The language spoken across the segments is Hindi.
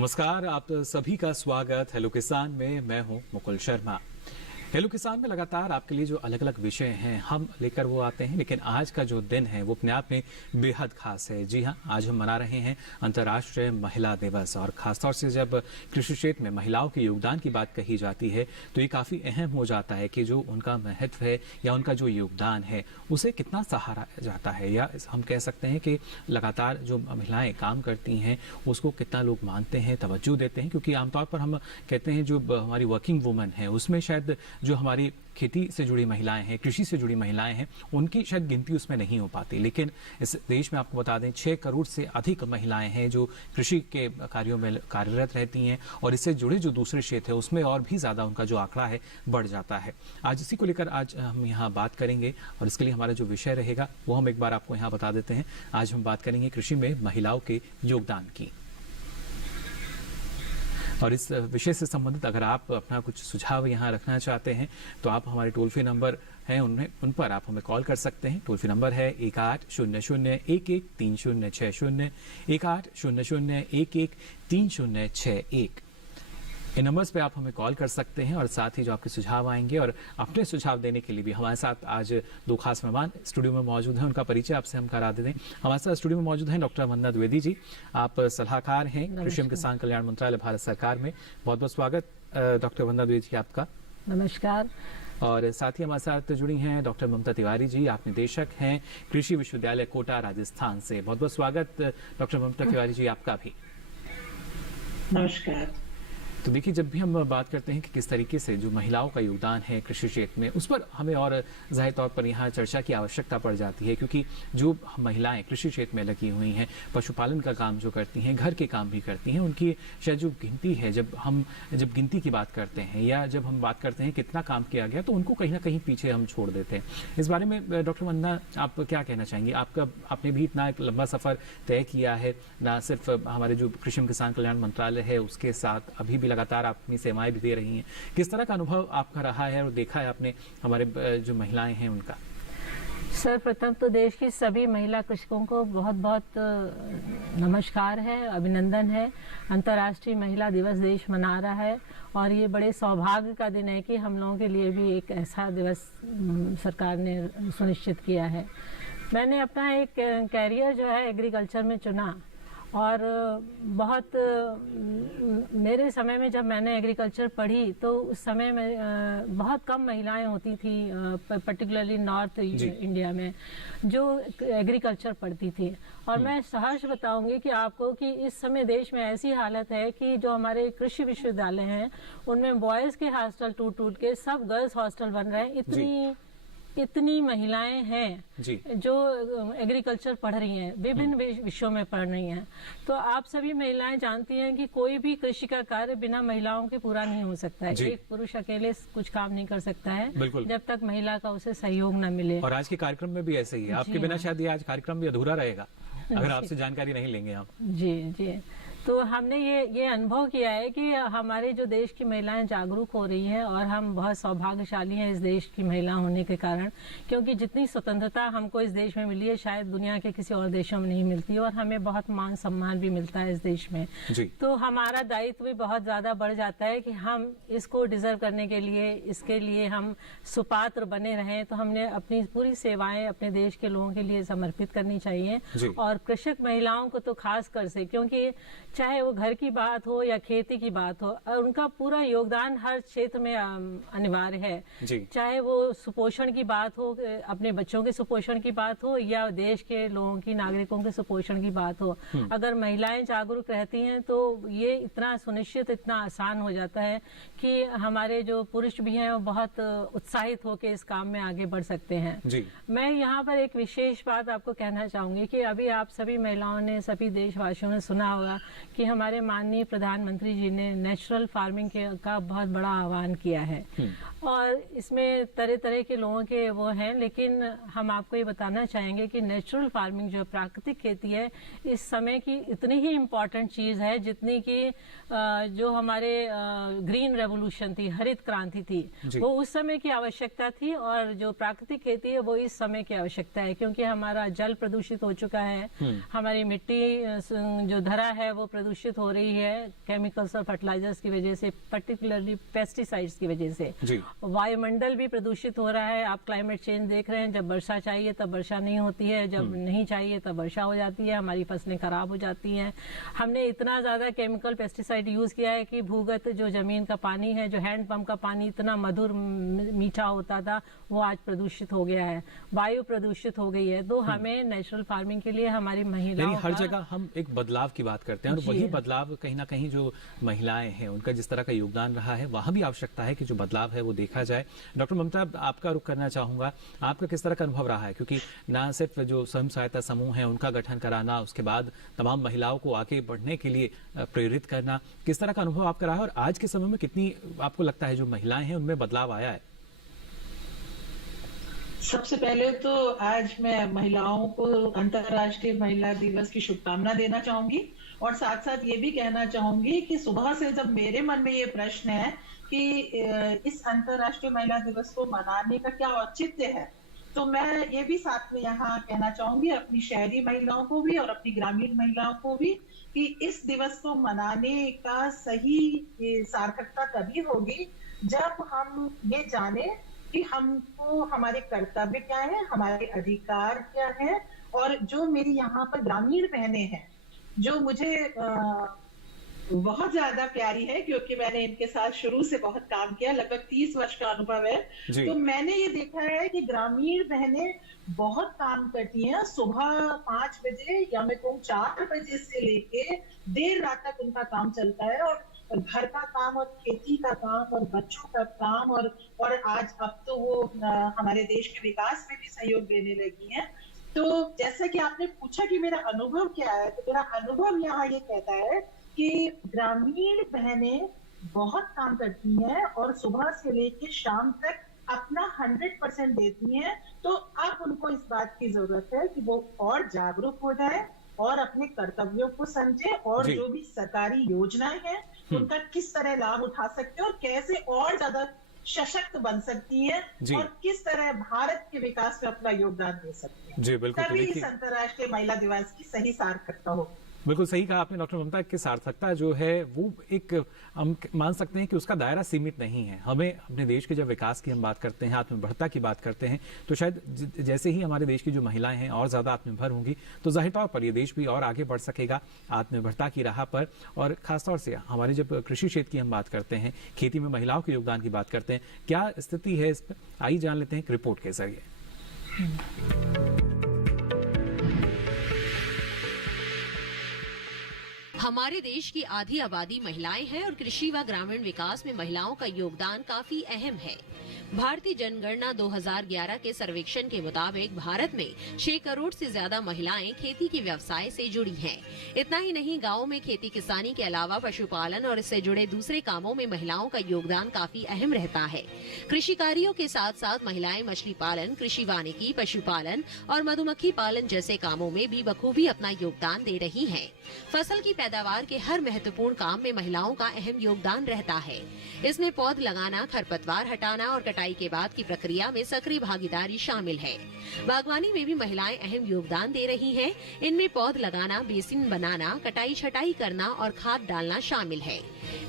नमस्कार, आप सभी का स्वागत हेलो किसान में। मैं हूं मुकुल शर्मा। हेलो किसान में लगातार आपके लिए जो अलग अलग विषय हैं हम लेकर वो आते हैं, लेकिन आज का जो दिन है वो अपने आप में बेहद खास है। जी हां, आज हम मना रहे हैं अंतर्राष्ट्रीय महिला दिवस, और खासतौर से जब कृषि क्षेत्र में महिलाओं के योगदान की बात कही जाती है तो ये काफ़ी अहम हो जाता है कि जो उनका महत्व है या उनका जो योगदान है उसे कितना सहारा जाता है, या हम कह सकते हैं कि लगातार जो महिलाएं काम करती हैं उसको कितना लोग मानते हैं, तवज्जो देते हैं। क्योंकि आमतौर पर हम कहते हैं जो हमारी वर्किंग वुमन है उसमें शायद जो हमारी खेती से जुड़ी महिलाएं हैं, कृषि से जुड़ी महिलाएं हैं, उनकी शायद गिनती उसमें नहीं हो पाती। लेकिन इस देश में आपको बता दें 6 करोड़ से अधिक महिलाएं हैं जो कृषि के कार्यों में कार्यरत रहती हैं, और इससे जुड़े जो दूसरे क्षेत्र है उसमें और भी ज़्यादा उनका जो आंकड़ा है बढ़ जाता है। आज इसी को लेकर आज हम यहाँ बात करेंगे, और इसके लिए हमारा जो विषय रहेगा वो हम एक बार आपको यहाँ बता देते हैं। आज हम बात करेंगे कृषि में महिलाओं के योगदान की, और इस विषय से संबंधित अगर आप अपना कुछ सुझाव यहाँ रखना चाहते हैं तो आप हमारे टोल फ्री नंबर हैं उन पर आप हमें कॉल कर सकते हैं। टोल फ्री नंबर है 1800113060, 1800113061। इन नंबर्स पे आप हमें कॉल कर सकते हैं, और साथ ही जो आपके सुझाव आएंगे और अपने सुझाव देने के लिए भी हमारे साथ आज दो खास मेहमान स्टूडियो में मौजूद हैं। उनका परिचय आपसे हम करा देते हैं। हमारे साथ स्टूडियो में मौजूद हैं डॉक्टर वंदना द्विवेदी जी। आप सलाहकार हैं कृषि एवं किसान कल्याण मंत्रालय भारत सरकार में। बहुत बहुत स्वागत डॉक्टर वंदना द्विवेदी जी आपका। नमस्कार। और साथ ही हमारे साथ जुड़ी हैं डॉक्टर ममता तिवारी जी। आप निदेशक हैं कृषि विश्वविद्यालय कोटा राजस्थान से। बहुत बहुत स्वागत डॉक्टर ममता तिवारी जी आपका भी। नमस्कार। तो देखिए, जब भी हम बात करते हैं कि किस तरीके से जो महिलाओं का योगदान है कृषि क्षेत्र में, उस पर हमें और जाहिर तौर पर यहाँ चर्चा की आवश्यकता पड़ जाती है। क्योंकि जो महिलाएं कृषि क्षेत्र में लगी हुई हैं, पशुपालन का काम जो करती हैं, घर के काम भी करती हैं, उनकी शायद जो गिनती है, जब गिनती की बात करते हैं या जब हम बात करते हैं कितना काम किया गया, तो उनको कहीं ना कहीं पीछे हम छोड़ देते हैं। इस बारे में डॉक्टर वंदना आप क्या कहना चाहेंगे? आपने भी इतना एक लंबा सफर तय किया है, ना सिर्फ हमारे जो कृषि एवं किसान कल्याण मंत्रालय है उसके साथ अभी भी लगातार आप अपनी सेवाएं भी दे रही हैं। किस तरह का अनुभव आपका रहा है और देखा है आपने हमारे जो महिलाएं हैं उनका? सर्वप्रथम तो देश की सभी महिला कृषकों को बहुत बहुत नमस्कार है, अभिनंदन है। अंतर्राष्ट्रीय महिला दिवस देश मना रहा है, और ये बड़े सौभाग्य का दिन है कि हम लोगों के लिए भी एक ऐसा दिवस सरकार ने सुनिश्चित किया है। मैंने अपना एक कैरियर जो है एग्रीकल्चर में चुना, और बहुत मेरे समय में जब मैंने एग्रीकल्चर पढ़ी तो उस समय में बहुत कम महिलाएं होती थी, पर्टिकुलरली नॉर्थ इंडिया में, जो एग्रीकल्चर पढ़ती थी। और मैं सहर्ष बताऊंगी कि आपको कि इस समय देश में ऐसी हालत है कि जो हमारे कृषि विश्वविद्यालय हैं उनमें बॉयज़ के हॉस्टल टूट के सब गर्ल्स हॉस्टल बन रहे हैं। इतनी महिलाएं हैं जो एग्रीकल्चर पढ़ रही हैं, विभिन्न विषयों में पढ़ रही हैं। तो आप सभी महिलाएं जानती हैं कि कोई भी कृषि का कार्य बिना महिलाओं के पूरा नहीं हो सकता है। एक पुरुष अकेले कुछ काम नहीं कर सकता है जब तक महिला का उसे सहयोग न मिले। और आज के कार्यक्रम में भी ऐसे ही है। आपके बिना शायद ये आज कार्यक्रम भी अधूरा रहेगा अगर आपसे जानकारी नहीं लेंगे हम। जी। तो हमने ये अनुभव किया है कि हमारे जो देश की महिलाएं जागरूक हो रही हैं, और हम बहुत सौभाग्यशाली हैं इस देश की महिला होने के कारण, क्योंकि जितनी स्वतंत्रता हमको इस देश में मिली है शायद दुनिया के किसी और देशों में नहीं मिलती, और हमें बहुत मान सम्मान भी मिलता है इस देश में। तो हमारा दायित्व भी बहुत ज्यादा बढ़ जाता है कि हम इसको डिजर्व करने के लिए, इसके लिए हम सुपात्र बने रहें। तो हमने अपनी पूरी सेवाएं अपने देश के लोगों के लिए समर्पित करनी चाहिए, और कृषक महिलाओं को तो खास कर से, क्योंकि चाहे वो घर की बात हो या खेती की बात हो, उनका पूरा योगदान हर क्षेत्र में अनिवार्य है। चाहे वो सुपोषण की बात हो, अपने बच्चों के सुपोषण की बात हो, या देश के लोगों की, नागरिकों के सुपोषण की बात हो। अगर महिलाएं जागरूक रहती हैं तो ये इतना सुनिश्चित, इतना आसान हो जाता है कि हमारे जो पुरुष भी हैं वो बहुत उत्साहित होकर इस काम में आगे बढ़ सकते हैं। मैं यहाँ पर एक विशेष बात आपको कहना चाहूंगी कि अभी आप सभी महिलाओं ने, सभी देशवासियों ने सुना होगा कि हमारे माननीय प्रधानमंत्री जी ने नेचुरल फार्मिंग का बहुत बड़ा आह्वान किया है, और इसमें तरह तरह के लोगों के वो हैं। लेकिन हम आपको ये बताना चाहेंगे कि नेचुरल फार्मिंग जो प्राकृतिक खेती है इस समय की इतनी ही इम्पोर्टेंट चीज है जितनी कि जो हमारे ग्रीन रेवोल्यूशन थी, हरित क्रांति थी, वो उस समय की आवश्यकता थी, और जो प्राकृतिक खेती है वो इस समय की आवश्यकता है। क्योंकि हमारा जल प्रदूषित हो चुका है, हमारी मिट्टी जो धरा है वो प्रदूषित हो रही है केमिकल्स और फर्टिलाइजर्स की वजह से, पर्टिकुलरली पेस्टिसाइड्स की वजह से। जी। वायुमंडल भी प्रदूषित हो रहा है। आप क्लाइमेट चेंज देख रहे हैं, जब वर्षा चाहिए तब वर्षा नहीं होती है, जब नहीं चाहिए तब वर्षा हो जाती है, हमारी फसलें खराब हो जाती हैं। हमने इतना ज्यादा केमिकल पेस्टिसाइड यूज किया है कि भूगत जो जमीन का पानी है, जो हैंडपंप का पानी इतना मधुर मीठा होता था, वो आज प्रदूषित हो गया है। वायु प्रदूषित हो गई है। तो हमें नेचुरल फार्मिंग के लिए हमारी महिलाओं हर जगह हम एक बदलाव की बात करते हैं और वही बदलाव कहीं ना कहीं जो महिलाएं हैं उनका जिस तरह का योगदान रहा है, वहां भी आवश्यकता है कि जो बदलाव है वो देखा जाए। डॉक्टर ममता, आपका रुख करना चाहूंगा, आपका किस तरह का अनुभव रहा है? क्योंकि न सिर्फ जो स्वयं सहायता समूह है उनका गठन कराना, उसके बाद तमाम महिलाओं को आगे बढ़ने के लिए प्रेरित करना, किस तरह का अनुभव आपका रहा है और आज के समय में कितनी आपको लगता है जो महिलाएं हैं उनमें बदलाव आया है? सबसे पहले तो आज मैं महिलाओं को अंतर्राष्ट्रीय महिला दिवस की शुभकामना देना चाहूंगी और साथ साथ ये भी कहना चाहूंगी कि सुबह से जब मेरे मन में ये प्रश्न है कि इस अंतर्राष्ट्रीय महिला दिवस को मनाने का क्या औचित्य है, तो मैं ये भी साथ में यहाँ कहना चाहूंगी अपनी शहरी महिलाओं को भी और अपनी ग्रामीण महिलाओं को भी कि इस दिवस को मनाने का सही सार्थकता तभी होगी जब हम ये जाने कि हमको हमारे कर्तव्य क्या है, हमारे अधिकार क्या है। और जो मेरी यहाँ पर ग्रामीण बहनें हैं जो मुझे बहुत ज्यादा प्यारी है, क्योंकि मैंने इनके साथ शुरू से बहुत काम किया, लगभग 30 वर्ष का अनुभव है, तो मैंने ये देखा है कि ग्रामीण बहनें बहुत काम करती हैं। सुबह 5 बजे या मैं कहूँ 4 बजे से लेके देर रात तक उनका काम चलता है और घर का काम और खेती का काम और बच्चों का काम और आज अब तो वो हमारे देश के विकास में भी सहयोग देने लगी हैं। तो जैसा कि आपने पूछा कि मेरा अनुभव क्या है, तो मेरा अनुभव यहाँ ये कहता है कि ग्रामीण बहनें बहुत काम करती हैं और सुबह से लेकर शाम तक अपना 100% देती हैं। तो अब उनको इस बात की जरूरत है कि वो और जागरूक हो जाए और अपने कर्तव्यों को समझे और जो भी सरकारी योजनाएं हैं उनका किस तरह लाभ उठा सकते हैं और कैसे और ज्यादा सशक्त बन सकती है और किस तरह भारत के विकास में अपना योगदान दे सकती है। जी बिल्कुल। तभी इस अंतर्राष्ट्रीय महिला दिवस की सही सार्थकता हो। बिल्कुल सही कहा आपने डॉक्टर ममता की सार्थकता जो है वो एक हम मान सकते हैं कि उसका दायरा सीमित नहीं है। हमें अपने देश के जब विकास की हम बात करते हैं, आत्मनिर्भरता की बात करते हैं, तो शायद जैसे ही हमारे देश की जो महिलाएं हैं और ज्यादा आत्मनिर्भर होंगी तो जाहिर तौर पर ये देश भी और आगे बढ़ सकेगा आत्मनिर्भरता की राह पर। और खासतौर से हमारे जब कृषि क्षेत्र की हम बात करते हैं, खेती में महिलाओं के योगदान की बात करते हैं, क्या स्थिति है इस पर आइए जान लेते हैं एक रिपोर्ट के जरिए। हमारे देश की आधी आबादी महिलाएं हैं और कृषि व ग्रामीण विकास में महिलाओं का योगदान काफी अहम है। भारतीय जनगणना 2011 के सर्वेक्षण के मुताबिक भारत में 6 करोड़ से ज्यादा महिलाएं खेती के व्यवसाय से जुड़ी हैं। इतना ही नहीं, गांवों में खेती किसानी के अलावा पशुपालन और इससे जुड़े दूसरे कामों में महिलाओं का योगदान काफी अहम रहता है। कृषि कार्यों के साथ साथ महिलाएं मछली पालन, कृषि वानिकी, पशुपालन और मधुमक्खी पालन जैसे कामों में भी बखूबी अपना योगदान दे रही हैं। फसल की पैदावार के हर महत्वपूर्ण काम में महिलाओं का अहम योगदान रहता है। इसमें पौध लगाना, खरपतवार हटाना और कटाई के बाद की प्रक्रिया में सक्रिय भागीदारी शामिल है। बागवानी में भी महिलाएं अहम योगदान दे रही हैं। इनमें पौध लगाना, बेसिन बनाना, कटाई छटाई करना और खाद डालना शामिल है।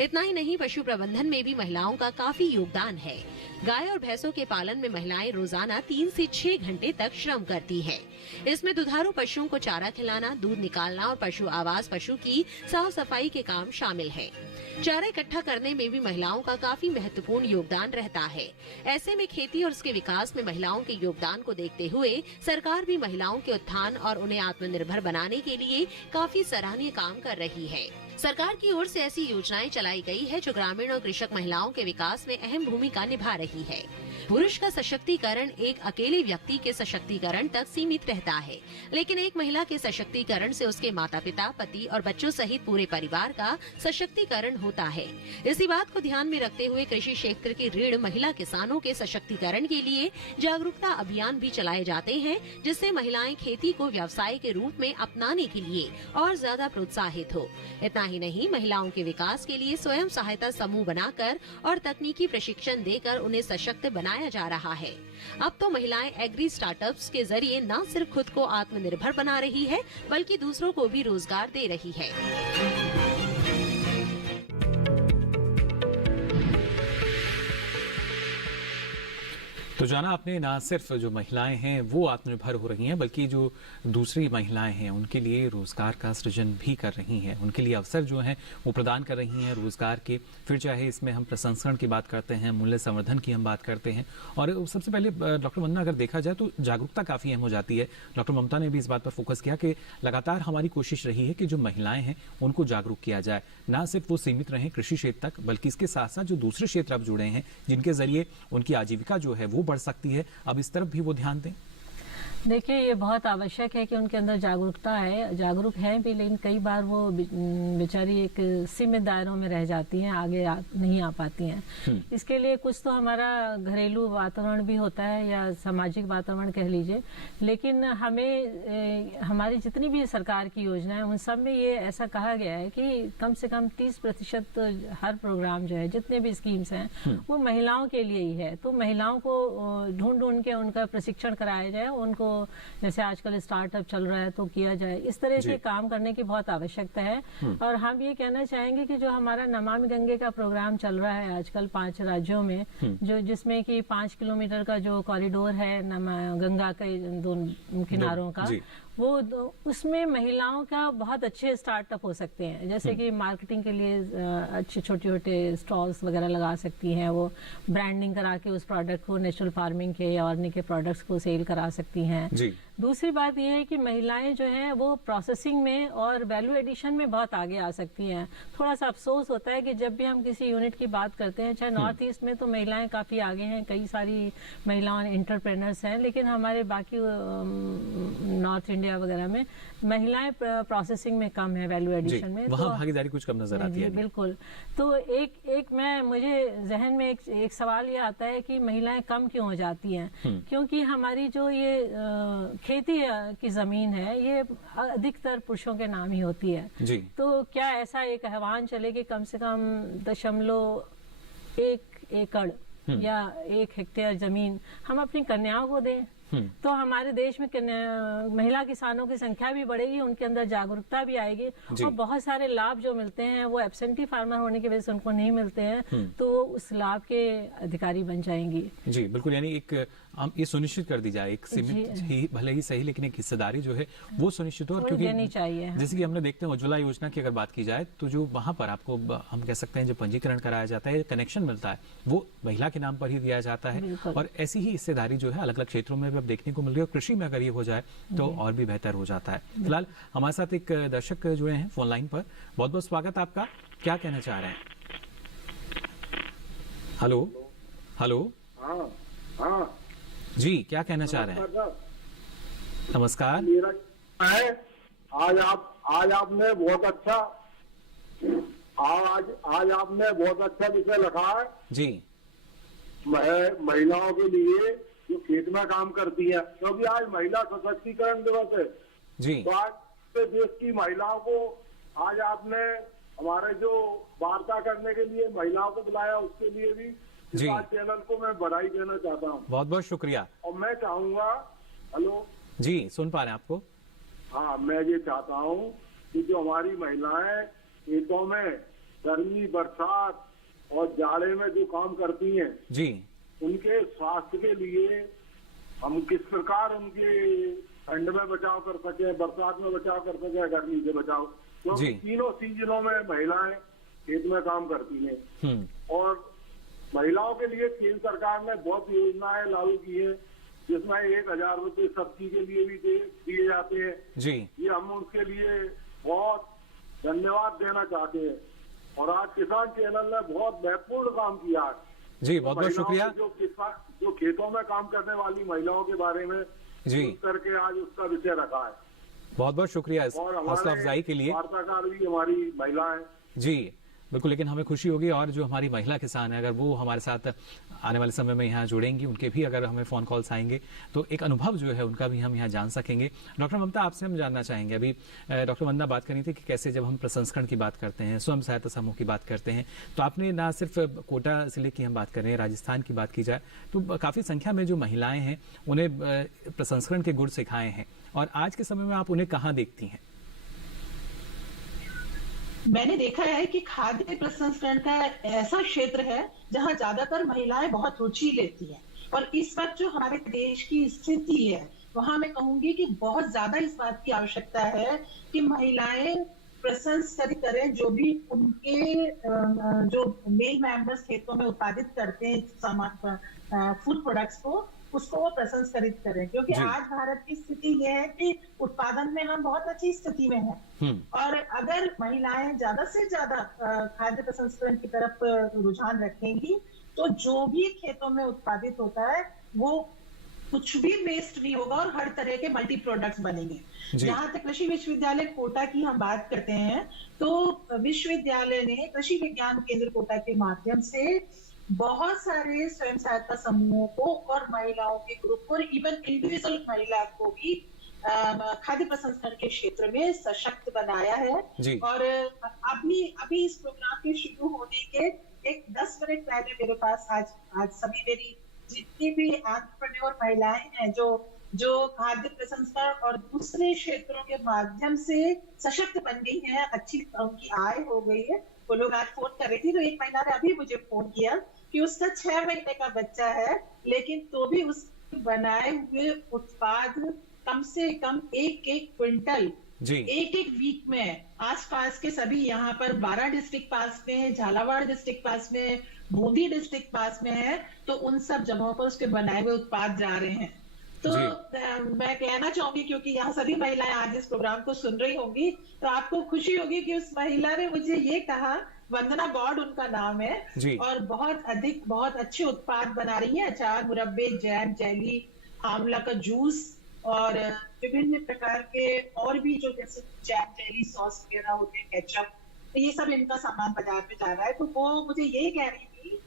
इतना ही नहीं, पशु प्रबंधन में भी महिलाओं का काफी योगदान है। गाय और भैंसों के पालन में महिलाएं रोजाना 3 से 6 घंटे तक श्रम करती हैं। इसमें दुधारू पशुओं को चारा खिलाना, दूध निकालना और पशु आवास पशु की साफ सफाई के काम शामिल है। चारा इकट्ठा करने में भी महिलाओं का काफी महत्वपूर्ण योगदान रहता है। ऐसे में खेती और उसके विकास में महिलाओं के योगदान को देखते हुए सरकार भी महिलाओं के उत्थान और उन्हें आत्मनिर्भर बनाने के लिए काफी सराहनीय काम कर रही है। सरकार की ओर से ऐसी योजनाएं चलाई गई है जो ग्रामीण और कृषक महिलाओं के विकास में अहम भूमिका निभा रही है। पुरुष का सशक्तिकरण एक अकेले व्यक्ति के सशक्तिकरण तक सीमित रहता है, लेकिन एक महिला के सशक्तिकरण से उसके माता पिता, पति और बच्चों सहित पूरे परिवार का सशक्तिकरण होता है। इसी बात को ध्यान में रखते हुए कृषि क्षेत्र की ऋण महिला किसानों के सशक्तिकरण के लिए जागरूकता अभियान भी चलाए जाते हैं, जिससे महिलाएं खेती को व्यवसाय के रूप में अपनाने के लिए और ज्यादा प्रोत्साहित हो। इतना ही नहीं, महिलाओं के विकास के लिए स्वयं सहायता समूह बनाकर और तकनीकी प्रशिक्षण देकर उन्हें सशक्त बनाया जा रहा है। अब तो महिलाएं एग्री स्टार्टअप्स के जरिए न सिर्फ खुद को आत्मनिर्भर बना रही है, बल्कि दूसरों को भी रोजगार दे रही है। तो जाना आपने, ना सिर्फ जो महिलाएं हैं वो आत्मनिर्भर हो रही हैं, बल्कि जो दूसरी महिलाएं हैं उनके लिए रोजगार का सृजन भी कर रही हैं, उनके लिए अवसर जो हैं वो प्रदान कर रही हैं रोजगार के। फिर चाहे इसमें हम प्रसंस्करण की बात करते हैं, मूल्य संवर्धन की हम बात करते हैं। और सबसे पहले डॉक्टर वंदना, अगर देखा जाए तो जागरूकता काफी अहम हो जाती है। डॉक्टर ममता ने भी इस बात पर फोकस किया कि लगातार हमारी कोशिश रही है कि जो महिलाएं हैं उनको जागरूक किया जाए, ना सिर्फ वो सीमित रहें कृषि क्षेत्र तक, बल्कि इसके साथ साथ जो दूसरे क्षेत्र अब जुड़े हैं जिनके जरिए उनकी आजीविका जो है वो बढ़ सकती है, अब इस तरफ भी वो ध्यान दें। देखिए, ये बहुत आवश्यक है कि उनके अंदर जागरूकता है, जागरूक हैं भी, लेकिन कई बार वो बेचारी एक सीमित दायरों में रह जाती हैं, आगे नहीं आ पाती हैं। इसके लिए कुछ तो हमारा घरेलू वातावरण भी होता है या सामाजिक वातावरण कह लीजिए, लेकिन हमें हमारी जितनी भी सरकार की योजनाएं उन सब में ये ऐसा कहा गया है कि कम से कम 30% हर प्रोग्राम जो है, जितने भी स्कीम्स हैं वो महिलाओं के लिए ही है। तो महिलाओं को ढूंढ के उनका प्रशिक्षण कराया जाए, उनको जैसे आजकल स्टार्टअप चल रहा है तो किया जाए, इस तरह के काम करने की बहुत आवश्यकता है। और हम ये कहना चाहेंगे कि जो हमारा नमामि गंगे का प्रोग्राम चल रहा है आजकल 5 राज्यों में, जो जिसमें कि 5 किलोमीटर का जो कॉरिडोर है गंगा के दोनों किनारों का, वो उसमें महिलाओं का बहुत अच्छे स्टार्टअप हो सकते हैं। जैसे कि मार्केटिंग के लिए अच्छे छोटे छोटे स्टॉल्स वगैरह लगा सकती हैं, वो ब्रांडिंग करा के उस प्रोडक्ट को नेचुरल फार्मिंग के या ऑर्गेनिक के प्रोडक्ट्स को सेल करा सकती हैं। दूसरी बात ये है कि महिलाएं जो हैं वो प्रोसेसिंग में और वैल्यू एडिशन में बहुत आगे आ सकती हैं। थोड़ा सा अफसोस होता है कि जब भी हम किसी यूनिट की बात करते हैं, चाहे नॉर्थ ईस्ट में तो महिलाएं काफ़ी आगे हैं, कई सारी महिलाएं एंटरप्रेनर्स हैं, लेकिन हमारे बाकी नॉर्थ इंडिया वगैरह में महिलाएं प्रोसेसिंग में कम है, वैल्यू एडिशन में वहाँ भागीदारी कुछ कम नजर आती है। बिल्कुल। तो मुझे जहन में एक सवाल ये आता है कि महिलाएं कम क्यों हो जाती हैं? क्योंकि हमारी जो ये खेती की जमीन है ये अधिकतर पुरुषों के नाम ही होती है जी। तो क्या ऐसा एक आह्वान चले कि कम से कम 0.1 एकड़ या 1 हेक्टेयर जमीन हम अपनी कन्याओं को दें, तो हमारे देश में महिला किसानों की संख्या भी बढ़ेगी, उनके अंदर जागरूकता भी आएगी और बहुत सारे लाभ जो मिलते हैं वो एब्सेंटी फार्मर होने की वजह से उनको नहीं मिलते हैं, तो उस लाभ के अधिकारी बन जाएंगी। जी बिल्कुल, यानी एक हम ये सुनिश्चित कर दी जाए, एक सीमित ही भले ही सही लेकिन एक हिस्सेदारी जो है वो सुनिश्चित हो। और क्योंकि देनी चाहिए, जैसे कि हमने देखते हैं उज्ज्वला योजना की अगर बात की जाए तो जो वहां पर आपको हम कह सकते हैं जो पंजीकरण कराया जाता है, कनेक्शन मिलता है, वो महिला के नाम पर ही दिया जाता है। और ऐसी ही हिस्सेदारी जो है अलग अलग क्षेत्रों में भी अब देखने को मिल रही है, और कृषि में अगर ये हो जाए तो और भी बेहतर हो जाता है। फिलहाल हमारे साथ एक दर्शक जुड़े हैं फोन लाइन पर, बहुत बहुत स्वागत आपका, क्या कहना चाह रहे हैं? Hello hello. हाँ जी, क्या कहना चाह रहे हैं? नमस्कार। आज आपने बहुत अच्छा विषय रखा है जी। महिलाओं के लिए जो खेत में काम करती है, क्योंकि आज महिला सशक्तिकरण दिवस है जी। तो आज देश की महिलाओं को आज आपने हमारे जो वार्ता करने के लिए महिलाओं को बुलाया, उसके लिए भी जी चैनल को मैं बधाई देना चाहता हूँ। बहुत बहुत शुक्रिया। और मैं चाहूंगा, हेलो जी, सुन पा रहे हैं आपको? हाँ, मैं ये चाहता हूँ कि जो हमारी महिलाएं खेतों में गर्मी बरसात और जाड़े में जो काम करती हैं जी, उनके स्वास्थ्य के लिए हम किस प्रकार उनके ठंड में बचाव कर सके, बरसात में बचाव कर सके, गर्मी से बचाव, क्योंकि तीनों सीजनों में महिलाएं खेत में काम करती हैं। और महिलाओं के लिए केंद्र सरकार ने बहुत योजनाएं लागू की है, जिसमें 1000 रुपए सब्जी के लिए भी दिए जाते हैं जी। ये हम उसके लिए बहुत धन्यवाद देना चाहते हैं। और आज किसान चैनल ने बहुत महत्वपूर्ण काम किया है जी, बहुत बहुत शुक्रिया। जो खेतों में काम करने वाली महिलाओं के बारे में जी करके आज उसका विषय रखा है। बहुत बहुत शुक्रिया इस हौसला अफजाई के लिए। वार्ताकार भी हमारी महिलाएं जी बिल्कुल, लेकिन हमें खुशी होगी और जो हमारी महिला किसान है अगर वो हमारे साथ आने वाले समय में यहाँ जुड़ेंगी, उनके भी अगर हमें फोन कॉल्स आएंगे तो एक अनुभव जो है उनका भी हम यहाँ जान सकेंगे। डॉक्टर ममता, आपसे हम जानना चाहेंगे, अभी डॉक्टर वंदना बात करी थी कि कैसे जब हम प्रसंस्करण की बात करते हैं, स्वयं सहायता समूह की बात करते हैं, तो आपने ना सिर्फ कोटा जिले की हम बात कर रहे हैं, राजस्थान की बात की जाए तो काफी संख्या में जो महिलाएं हैं उन्हें प्रसंस्करण के गुण सिखाए हैं, और आज के समय में आप उन्हें कहाँ देखती हैं? मैंने देखा है कि खाद्य प्रसंस्करण का ऐसा क्षेत्र है जहां ज्यादातर महिलाएं बहुत रुचि लेती हैं, और इस वक्त जो हमारे देश की स्थिति है वहां मैं कहूंगी कि बहुत ज्यादा इस बात की आवश्यकता है कि महिलाएं प्रसंस्करित करें, जो भी उनके जो मेल मेंबर्स खेतों में उत्पादित करते हैं सामान, फूड प्रोडक्ट्स को, उसको वो प्रसंस्करित करें, क्योंकि आज भारत की स्थिति ये है कि उत्पादन में हम बहुत अच्छी स्थिति में हैं, और अगर महिलाएं ज्यादा से ज्यादा खाद्य प्रसंस्करण की तरफ रुझान रखेंगी तो जो भी खेतों में उत्पादित होता है वो कुछ भी वेस्ट नहीं होगा और हर तरह के मल्टी प्रोडक्ट्स बनेंगे। जहां तक कृषि विश्वविद्यालय कोटा की हम बात करते हैं, तो विश्वविद्यालय ने कृषि विज्ञान केंद्र कोटा के माध्यम से बहुत सारे स्वयं सहायता समूहों को और महिलाओं के ग्रुप को और इवन इंडिविजुअल महिला को भी खाद्य प्रसंस्करण के क्षेत्र में सशक्त बनाया है। और अभी इस प्रोग्राम के शुरू होने के एक 10 मिनट पहले मेरे पास आज सभी मेरी जितनी भी एंटरप्रेन्योर महिलाएं हैं जो खाद्य प्रसंस्करण और दूसरे क्षेत्रों के माध्यम से सशक्त बन गई हैं, अच्छी उनकी आय हो गई है, वो लोग आज फोन कर रही थी। तो एक महिला ने अभी मुझे फोन किया कि उसका 6 महीने का बच्चा है, लेकिन तो भी उस बनाए हुए उत्पाद कम से कम एक क्विंटल एक वीक में आसपास के सभी, यहाँ पर 12 डिस्ट्रिक्ट पास में है, झालावाड़ डिस्ट्रिक्ट पास में है, बूंदी डिस्ट्रिक्ट पास में है, तो उन सब जगहों पर उसके बनाए हुए उत्पाद जा रहे हैं। तो मैं कहना चाहूंगी, क्योंकि यहाँ सभी महिलाएं आज इस प्रोग्राम को सुन रही होंगी, तो आपको खुशी होगी कि उस महिला ने मुझे ये कहा, वंदना गौड़ उनका नाम है, और बहुत अच्छे उत्पाद बना रही है, अचार, मुरब्बे, जैम, जेली, आंवला का जूस और विभिन्न प्रकार के और भी जो जैसे जैम, जेली, सॉस वगैरह होते हैं, केचप, तो ये सब इनका सामान बाजार में जा रहा है। तो वो मुझे ये कह रही थी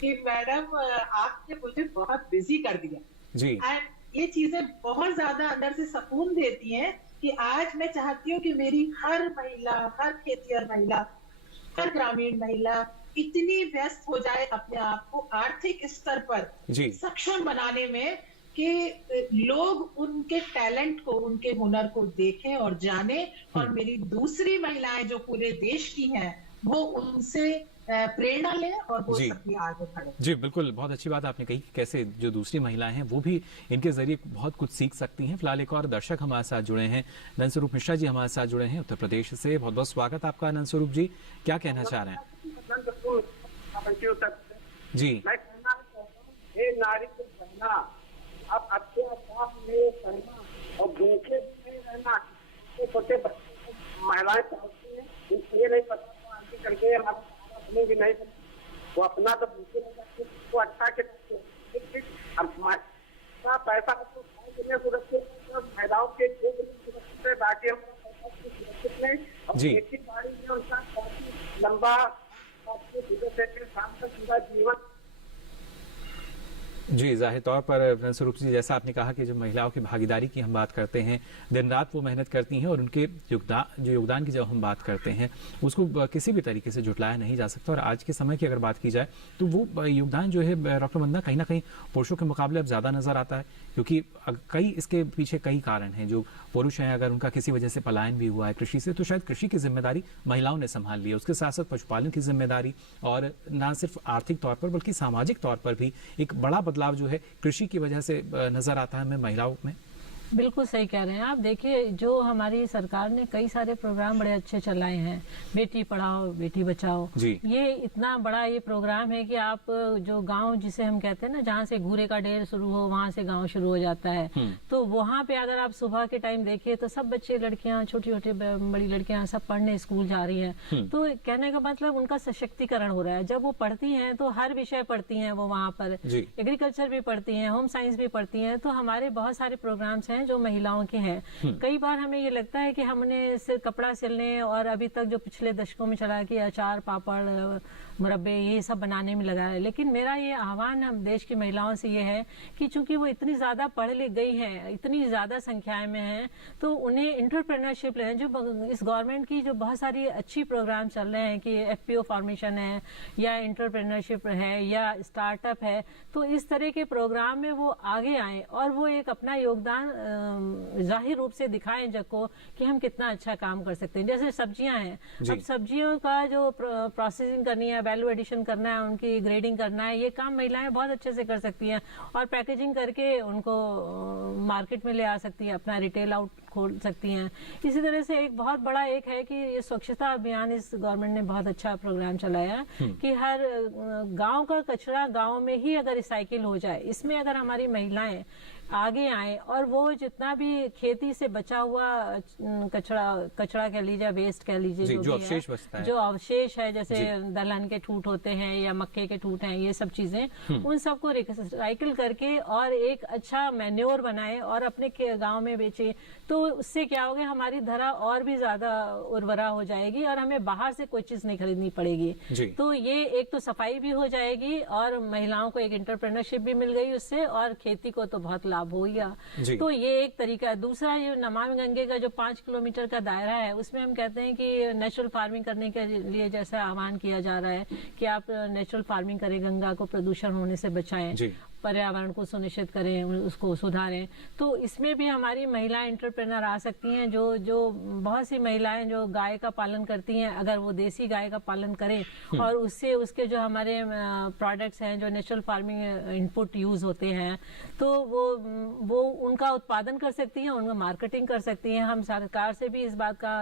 कि मैडम आपने मुझे बहुत बिजी कर दिया। एंड ये चीजें बहुत ज्यादा अंदर से सुकून देती हैं कि आज मैं चाहती हूँ कि मेरी हर महिला, हर खेतिहर महिला, हर ग्रामीण महिला इतनी व्यस्त हो जाए अपने आप को आर्थिक स्तर पर सक्षम बनाने में कि लोग उनके टैलेंट को, उनके हुनर को देखें और जाने, और मेरी दूसरी महिलाएं जो पूरे देश की हैं वो उनसे प्रेरणा लें और वो सबकी आगे बढ़े। जी बिल्कुल, बहुत अच्छी बात आपने कही कि कैसे जो दूसरी महिलाएं हैं वो भी इनके जरिए बहुत कुछ सीख सकती हैं। फिलहाल एक और दर्शक हमारे साथ जुड़े हैं, नंदस्वरूप मिश्रा जी हमारे साथ जुड़े हैं उत्तर प्रदेश से। बहुत बहुत स्वागत आपका नंदस्वरूप जी, क्या कहना चाह रहे हैं? जी, मैं कहना चाहता हूं, नारी को कहना, अब अत्याचार में करना और भूखे भी नहीं रहना, छोटे बच्चे महिलाएं चाहती हैं, इसलिए नहीं पता तो आगे करके हमारे भी नहीं, वो अपना तो भूखे नहीं करते, वो अच्छा के पैसा सुरक्षित महिलाओं के सुरक्षित है, बाकी हमारा पैसा सुरक्षित नहीं। खेती बाड़ी में उनका काफी लंबा शाम तक पूरा जीवन। जी, जाहिर तौर पर स्वरूप जी, जैसा आपने कहा कि जब महिलाओं की भागीदारी की हम बात करते हैं, दिन रात वो मेहनत करती हैं और उनके योगदान की जब हम बात करते हैं उसको किसी भी तरीके से जुटलाया नहीं जा सकता। और आज के समय की अगर बात की जाए तो वो योगदान जो है डॉक्टर वंदना कहीं ना कहीं पुरुषों के मुकाबले अब ज़्यादा नजर आता है, क्योंकि इसके पीछे कई कारण हैं। जो पुरुष हैं अगर उनका किसी वजह से पलायन भी हुआ है कृषि से, तो शायद कृषि की जिम्मेदारी महिलाओं ने संभाल ली है। उसके साथ साथ पशुपालन की जिम्मेदारी, और न सिर्फ आर्थिक तौर पर बल्कि सामाजिक तौर पर भी एक बड़ा बदलाव जो है कृषि की वजह से नजर आता है हमें महिलाओं में। बिल्कुल सही कह रहे हैं आप। देखिए, जो हमारी सरकार ने कई सारे प्रोग्राम बड़े अच्छे चलाए हैं, बेटी पढ़ाओ बेटी बचाओ, ये इतना बड़ा ये प्रोग्राम है कि आप जो गांव जिसे हम कहते हैं ना, जहाँ से घूरे का ढेर शुरू हो वहां से गांव शुरू हो जाता है, तो वहां पे अगर आप सुबह के टाइम देखिए तो सब बच्चे, लड़कियां, छोटी छोटी बड़ी लड़कियां सब पढ़ने स्कूल जा रही हैं। तो कहने का मतलब उनका सशक्तिकरण हो रहा है। जब वो पढ़ती हैं तो हर विषय पढ़ती हैं, वो वहाँ पर एग्रीकल्चर भी पढ़ती हैं, होम साइंस भी पढ़ती हैं। तो हमारे बहुत सारे प्रोग्राम्स हैं जो महिलाओं के हैं। कई बार हमें ये लगता है कि हमने सिर्फ कपड़ा सिलने और अभी तक जो पिछले दशकों में चला कि अचार, पापड़, मुरब्बे ये सब बनाने में लगा है। लेकिन मेरा ये आह्वान हम देश की महिलाओं से ये है कि चूंकि वो इतनी ज़्यादा पढ़ लिख गई हैं, इतनी ज़्यादा संख्याएं में हैं, तो उन्हें एंटरप्रेन्योरशिप लेना, जो इस गवर्नमेंट की जो बहुत सारी अच्छी प्रोग्राम चल रहे हैं कि FPO फॉर्मेशन है या एंटरप्रेन्योरशिप है या स्टार्टअप है, तो इस तरह के प्रोग्राम में वो आगे आए और वो एक अपना योगदान जाहिर रूप से दिखाएं जग को कि हम कितना अच्छा काम कर सकते हैं। जैसे सब्जियां हैं, अब सब्जियों का जो प्रोसेसिंग करनी है, वैल्यू एडिशन करना है, उनकी ग्रेडिंग करना है, ये काम महिलाएं बहुत अच्छे से कर सकती हैं और पैकेजिंग करके उनको मार्केट में ले आ सकती है, अपना रिटेल आउट खोल सकती हैं। इसी तरह से एक बहुत बड़ा एक है कि ये स्वच्छता अभियान इस गवर्नमेंट ने बहुत अच्छा प्रोग्राम चलाया है कि हर गांव का कचरा गांव में ही अगर रिसाइकिल हो जाए, इसमें अगर हमारी महिलाएं आगे आए और वो जितना भी खेती से बचा हुआ कचरा कह लीजिए, वेस्ट कह लीजिए, जो अवशेष बचता है, जो अवशेष है, जैसे दलहन के ठूठ होते हैं या मक्के के ठूठ हैं, ये सब चीजें उन सबको रिसाइकिल करके और एक अच्छा मैन्योर बनाए और अपने गांव में बेचे, तो उससे क्या होगा, हमारी धरा और भी ज्यादा उर्वरा हो जाएगी और हमें बाहर से कोई चीज नहीं खरीदनी पड़ेगी। तो ये एक तो सफाई भी हो जाएगी और महिलाओं को एक एंटरप्रेन्योरशिप भी मिल गई उससे, और खेती को तो बहुत लाभ हो गया। तो ये एक तरीका है। दूसरा, ये नमामि गंगे का जो 5 किलोमीटर का दायरा है, उसमें हम कहते हैं कि नेचुरल फार्मिंग करने के लिए जैसा आह्वान किया जा रहा है कि आप नेचुरल फार्मिंग करें, गंगा को प्रदूषण होने से बचाएं, पर्यावरण को सुनिश्चित करें, उसको सुधारें। तो इसमें भी हमारी महिलाएं एंटरप्रेन्योर आ सकती हैं। जो बहुत सी महिलाएं जो गाय का पालन करती हैं, अगर वो देसी गाय का पालन करें और उससे उसके जो हमारे प्रोडक्ट्स हैं, जो नेचुरल फार्मिंग इनपुट यूज होते हैं, तो वो उनका उत्पादन कर सकती हैं, उनका मार्केटिंग कर सकती हैं। हम सरकार से भी इस बात का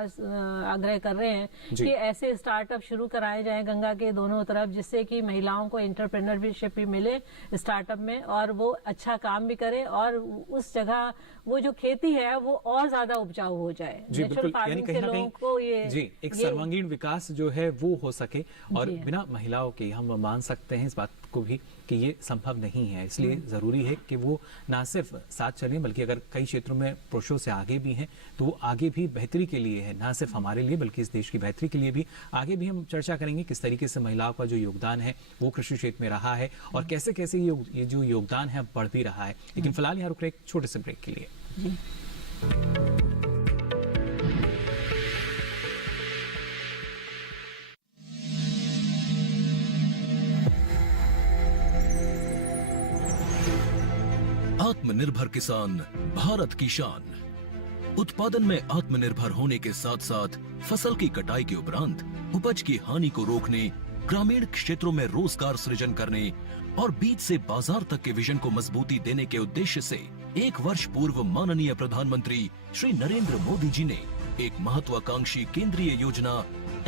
आग्रह कर रहे हैं कि ऐसे स्टार्टअप शुरू कराए जाएं गंगा के दोनों तरफ, जिससे कि महिलाओं को एंटरप्रेन्योरशिप भी मिले स्टार्टअप में और वो अच्छा काम भी करे और उस जगह वो जो खेती है वो और ज्यादा उपजाऊ हो जाए। जी बिल्कुल, यानी कहीं ना कहीं एक सर्वांगीण विकास जो है वो हो सके, और बिना महिलाओं के हम मान सकते हैं इस बात को भी कि ये संभव नहीं है। इसलिए जरूरी है कि वो ना सिर्फ साथ चलें, बल्कि अगर कई क्षेत्रों में पुरुषों से आगे भी हैं तो वो आगे भी बेहतरी के लिए है, ना सिर्फ हमारे लिए बल्कि इस देश की बेहतरी के लिए भी। आगे भी हम चर्चा करेंगे किस तरीके से महिलाओं का जो योगदान है वो कृषि क्षेत्र में रहा है और कैसे कैसे ये जो योगदान है बढ़ भी रहा है। लेकिन फिलहाल यहाँ रुक रहे एक छोटे से ब्रेक के लिए। आत्मनिर्भर किसान भारत की शान। उत्पादन में आत्मनिर्भर होने के साथ साथ फसल की कटाई के उपरांत उपज की हानि को रोकने, ग्रामीण क्षेत्रों में रोजगार सृजन करने और बीज से बाजार तक के विजन को मजबूती देने के उद्देश्य से 1 वर्ष पूर्व माननीय प्रधानमंत्री श्री नरेंद्र मोदी जी ने एक महत्वाकांक्षी केंद्रीय योजना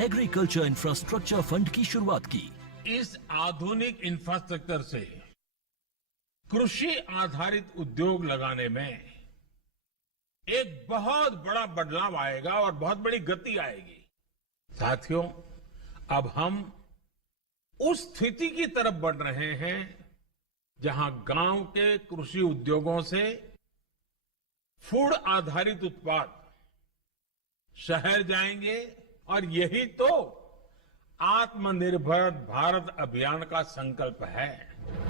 एग्रीकल्चर इंफ्रास्ट्रक्चर फंड की शुरुआत की। इस आधुनिक इंफ्रास्ट्रक्चर से कृषि आधारित उद्योग लगाने में एक बहुत बड़ा बदलाव आएगा और बहुत बड़ी गति आएगी। साथियों, अब हम उस स्थिति की तरफ बढ़ रहे हैं जहां गांव के कृषि उद्योगों से फूड आधारित उत्पाद शहर जाएंगे और यही तो आत्मनिर्भर भारत अभियान का संकल्प है।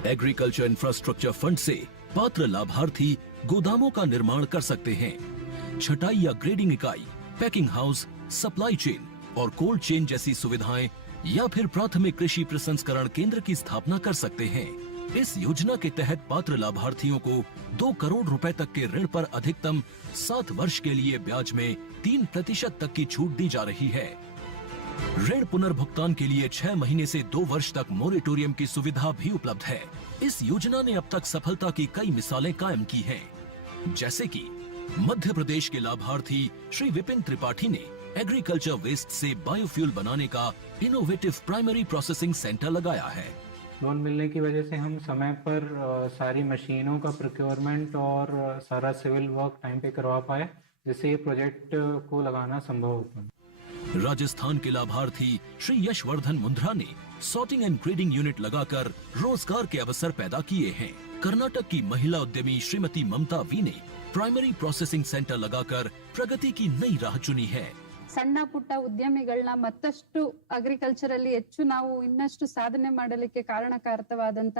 एग्रीकल्चर इंफ्रास्ट्रक्चर फंड से पात्र लाभार्थी गोदामों का निर्माण कर सकते हैं, छटाई या ग्रेडिंग इकाई, पैकिंग हाउस, सप्लाई चेन और कोल्ड चेन जैसी सुविधाएं या फिर प्राथमिक कृषि प्रसंस्करण केंद्र की स्थापना कर सकते हैं। इस योजना के तहत पात्र लाभार्थियों को 2 करोड़ रुपए तक के ऋण पर अधिकतम 7 वर्ष के लिए ब्याज में 3% तक की छूट दी जा रही है। ऋण पुनर्भुगतान के लिए 6 महीने से 2 वर्ष तक मोरेटोरियम की सुविधा भी उपलब्ध है। इस योजना ने अब तक सफलता की कई मिसालें कायम की हैं, जैसे कि मध्य प्रदेश के लाभार्थी श्री विपिन त्रिपाठी ने एग्रीकल्चर वेस्ट से बायोफ्यूल बनाने का इनोवेटिव प्राइमरी प्रोसेसिंग सेंटर लगाया है। लोन मिलने की वजह से हम समय पर सारी मशीनों का प्रोक्योरमेंट और सारा सिविल वर्क टाइम पे करवा पाए, जिससे ये प्रोजेक्ट को लगाना संभव हो पाया। राजस्थान के लाभार्थी श्री यशवर्धन मुंद्रा ने सॉर्टिंग एंड ग्रेडिंग यूनिट लगाकर रोजगार के अवसर पैदा किए हैं। कर्नाटक की महिला उद्यमी श्रीमती ममता वी ने प्राइमरी प्रोसेसिंग सेंटर लगाकर प्रगति की नई राह चुनी है। ಸಣ್ಣ ಪುಟ್ಟ ಉದ್ಯಮಿಗಳನ್ನ ಮತ್ತಷ್ಟು ಅಗ್ರಿಕಲ್ಚರಲ್ಲಿ ಹೆಚ್ಚು ನಾವು ಇನ್ನಷ್ಟು ಸಾಧನೆ ಮಾಡಲಿಕ್ಕೆ ಕಾರಣಕಾರಕವಾದಂತ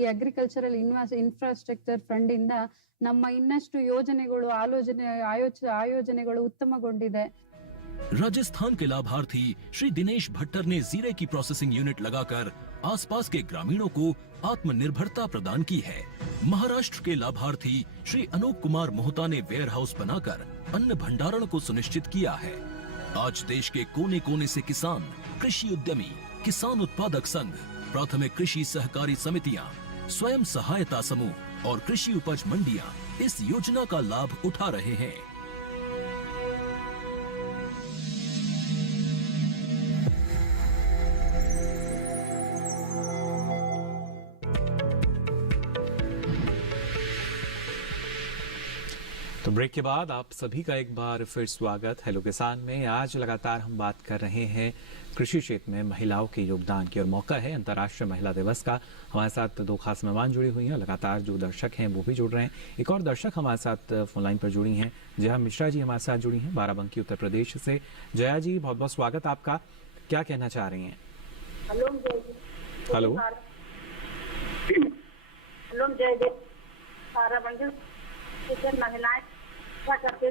ಈ ಅಗ್ರಿಕಲ್ಚರಲ್ ಇನ್ಫ್ರಾಸ್ಟ್ರಕ್ಚರ್ ಫಂಡ್ ಇಂದ ನಮ್ಮ ಇನ್ನಷ್ಟು ಯೋಜನೆಗಳು ಆಯೋಜನೆಗಳು ಉತ್ತಮಗೊಂಡಿದೆ. राजस्थान के लाभार्थी श्री दिनेश भट्टर ने जीरे की प्रोसेसिंग यूनिट लगाकर आसपास के ग्रामीणों को आत्मनिर्भरता प्रदान की है। महाराष्ट्र के लाभार्थी श्री अनूप कुमार मोहता ने वेयर हाउस बनाकर अन्न भंडारण को सुनिश्चित किया है। आज देश के कोने कोने से किसान, कृषि उद्यमी, किसान उत्पादक संघ, प्राथमिक कृषि सहकारी समितियां, स्वयं सहायता समूह और कृषि उपज मंडियां इस योजना का लाभ उठा रहे हैं। तो ब्रेक के बाद आप सभी का एक बार फिर स्वागत हेलो किसान में। आज लगातार हम बात कर रहे हैं कृषि क्षेत्र में महिलाओं के योगदान की और मौका है अंतर्राष्ट्रीय महिला दिवस का। हमारे साथ दो खास मेहमान जुड़ी हुई हैं, लगातार जो दर्शक हैं वो भी जुड़ रहे हैं। एक और दर्शक हमारे साथ फोन लाइन पर जुड़ी हैं, जया मिश्रा जी हमारे साथ जुड़ी हैं बाराबंकी उत्तर प्रदेश से। जया जी बहुत बहुत स्वागत आपका, क्या कहना चाह रही हैं? हेलो महिलाएं क्या करते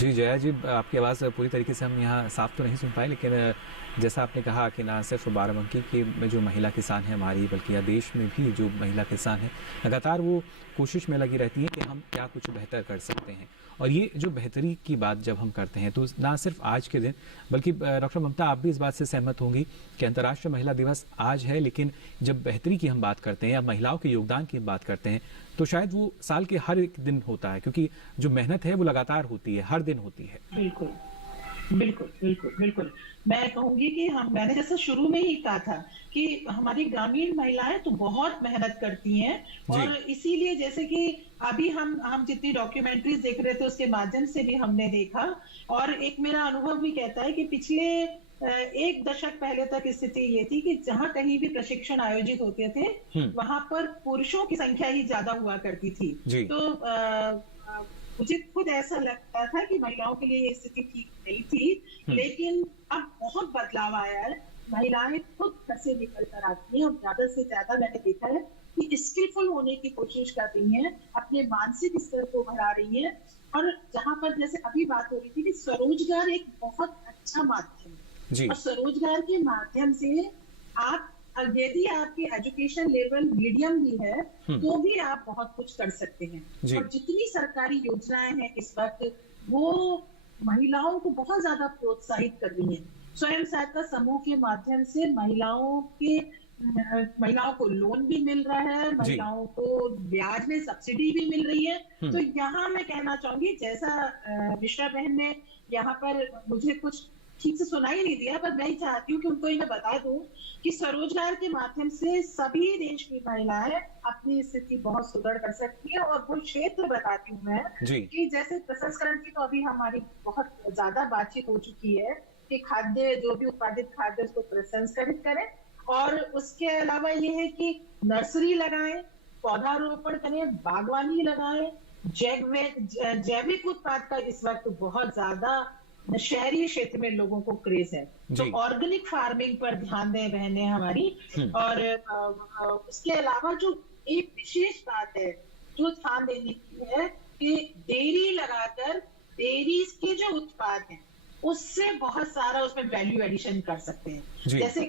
जी जया जी, आपकी आवाज़ पूरी तरीके से हम यहाँ साफ तो नहीं सुन पाए, लेकिन जैसा आपने कहा कि ना सिर्फ बाराबंकी की में जो महिला किसान है हमारी, बल्कि या देश में भी जो महिला किसान है लगातार वो कोशिश में लगी रहती है कि हम क्या कुछ बेहतर कर सकते हैं। और ये जो बेहतरी की बात जब हम करते हैं तो ना सिर्फ आज के दिन, बल्कि डॉक्टर ममता आप भी इस बात से सहमत होंगी कि अंतर्राष्ट्रीय महिला दिवस आज है, लेकिन जब बेहतरी की हम बात करते हैं या महिलाओं के योगदान की बात करते हैं तो शायद वो साल के हर एक दिन होता है, क्योंकि जो मेहनत है वो लगातार होती है, हर दिन होती है। बिल्कुल बिल्कुल बिल्कुल बिल्कुल। मैं कहूंगी कि मैंने जैसा शुरू में ही कहा था कि हमारी ग्रामीण महिलाएं तो बहुत मेहनत करती हैं, और इसीलिए जैसे कि अभी हम जितनी डॉक्यूमेंट्रीज देख रहे थे उसके माध्यम से भी हमने देखा, और एक मेरा अनुभव भी कहता है कि पिछले एक दशक पहले तक स्थिति ये थी कि जहाँ कहीं भी प्रशिक्षण आयोजित होते थे वहां पर पुरुषों की संख्या ही ज्यादा हुआ करती थी। तो मुझे खुद ऐसा लगता था कि महिलाओं के लिए ये स्थिति ठीक नहीं थी, लेकिन अब बहुत बदलाव आया है। महिलाएं खुद घर से निकल कर आती हैं और ज्यादा से ज्यादा मैंने देखा है कि स्किलफुल होने की कोशिश कर रही हैं, अपने मानसिक स्तर को बढ़ा रही हैं। और जहां पर जैसे अभी बात हो रही थी कि स्वरोजगार एक बहुत अच्छा माध्यम है, और स्वरोजगार के माध्यम से आप यदि आपकी एजुकेशन लेवल मीडियम भी है तो भी आप बहुत कुछ कर सकते हैं। और जितनी सरकारी योजनाएं हैं इस वक्त वो महिलाओं को बहुत ज्यादा प्रोत्साहित कर रही हैं। स्वयं सहायता समूह के माध्यम से महिलाओं को लोन भी मिल रहा है, महिलाओं को ब्याज में सब्सिडी भी मिल रही है। तो यहाँ मैं कहना चाहूंगी, जैसा मिश्रा बहन ने यहाँ पर मुझे कुछ ठीक से सुनाई नहीं दिया, पर मैं चाहती हूँ कि उनको मैं बता दूं कि स्वरोजगार के माध्यम से सभी देश की महिलाएं अपनी स्थिति बहुत सुदृढ़ कर सकती है। और वो क्षेत्र बताती हूँ मैं कि जैसे प्रसंस्करण की तो अभी हमारी बहुत ज्यादा बातचीत हो चुकी है कि खाद्य जो भी उत्पादित खाद्य उसको प्रसंस्करित करें, और उसके अलावा ये है कि नर्सरी लगाएं, पौधारोपण करें, बागवानी लगाएं, जैविक उत्पाद का इस वक्त बहुत ज्यादा शहरी क्षेत्र में लोगों को क्रेज है, तो ऑर्गेनिक फार्मिंग पर ध्यान दें बहनें हमारी। और उसके अलावा जो एक विशेष बात है जो ध्यान देने की है कि डेयरी लगाकर डेयरी के जो उत्पाद हैं उससे बहुत सारा उसमें वैल्यू एडिशन कर सकते हैं। जैसे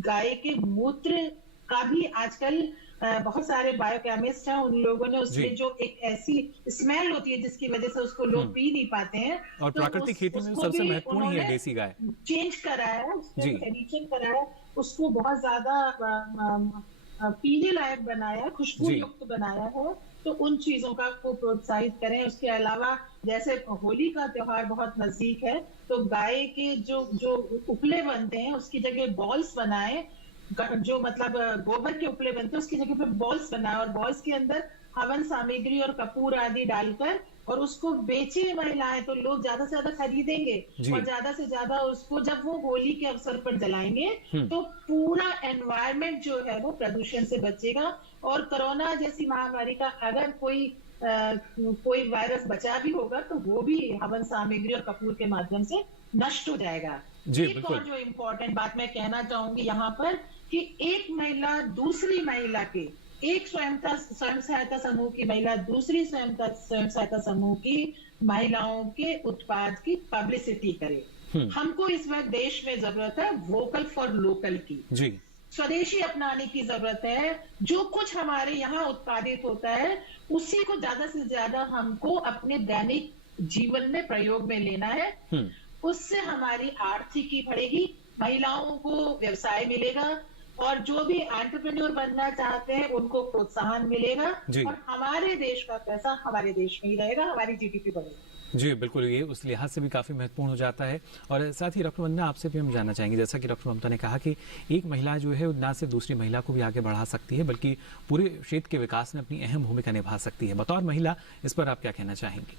गाय के मूत्र का भी आजकल बहुत सारे बायोकेमिस्ट हैं, उन लोगों ने उसमें जो एक ऐसी स्मेल होती है जिसकी वजह से उसको लोग पी नहीं पाते हैं, और प्राकृतिक खेती में सबसे महत्वपूर्ण ही है देसी गाय, चेंज कराया है, उसको एडिशन कराया, उसको बहुत ज्यादा पीने लायक बनाया, खुशबू युक्त बनाया है। तो उन चीजों का को प्रोत्साहित करें। उसके अलावा जैसे होली का त्योहार बहुत नजदीक है, तो गाय के जो उपले बनते हैं उसकी जगह बॉल्स बनाए, जो मतलब गोबर के उपले बनते हैं उसकी जगह पे बॉल्स बनाए, और बॉल्स के अंदर हवन सामग्री और कपूर आदि डालकर और उसको बेचे महिलाएं तो लोग ज्यादा से ज्यादा खरीदेंगे और ज्यादा से ज्यादा उसको जब वो होली के अवसर पर जलाएंगे तो पूरा एनवायरनमेंट जो है वो प्रदूषण से बचेगा। और कोरोना जैसी महामारी का अगर कोई वायरस बचा भी होगा तो वो भी हवन सामग्री और कपूर के माध्यम से नष्ट हो जाएगा। एक और जो इम्पोर्टेंट बात मैं कहना चाहूंगी यहाँ पर कि एक महिला दूसरी महिला के, एक स्वयं सहायता समूह की महिला दूसरी स्वयं सहायता समूह की महिलाओं के उत्पाद की पब्लिसिटी करे। हमको इस वक्त देश में जरूरत है वोकल फॉर लोकल की, स्वदेशी अपनाने की जरूरत है। जो कुछ हमारे यहाँ उत्पादित होता है उसी को ज्यादा से ज्यादा हमको अपने दैनिक जीवन में प्रयोग में लेना है। उससे हमारी आर्थिकी बढ़ेगी, महिलाओं को व्यवसाय मिलेगा और जो भी एंटरप्रेन्योर बनना चाहते हैं उनको प्रोत्साहन मिलेगा और हमारे देश का पैसा हमारे देश में ही रहेगा, हमारी जीडीपी बढ़ेगी। जी बिल्कुल, ये उस लिहाज से भी काफी महत्वपूर्ण हो जाता है। और साथ ही डॉक्टर वंदना, आपसे भी हम जानना चाहेंगे, जैसा कि डॉक्टर ममता ने कहा कि एक महिला जो है ना सिर्फ दूसरी महिला को भी आगे बढ़ा सकती है बल्कि पूरे क्षेत्र के विकास में अपनी अहम भूमिका निभा सकती है। बतौर महिला इस पर आप क्या कहना चाहेंगी?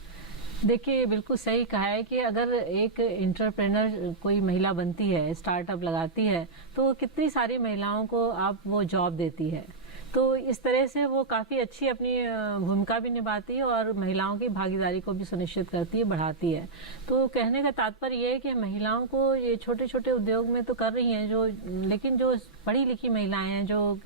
देखिए, बिल्कुल सही कहा है कि अगर एक इंटरप्रेनर कोई महिला बनती है, स्टार्टअप लगाती है, तो कितनी सारी महिलाओं को आप वो जॉब देती है। तो इस तरह से वो काफ़ी अच्छी अपनी भूमिका भी निभाती है और महिलाओं की भागीदारी को भी सुनिश्चित करती है, बढ़ाती है। तो कहने का तात्पर्य ये है कि महिलाओं को ये छोटे छोटे उद्योग में तो कर रही हैं लेकिन जो पढ़ी लिखी महिलाएं हैं, जो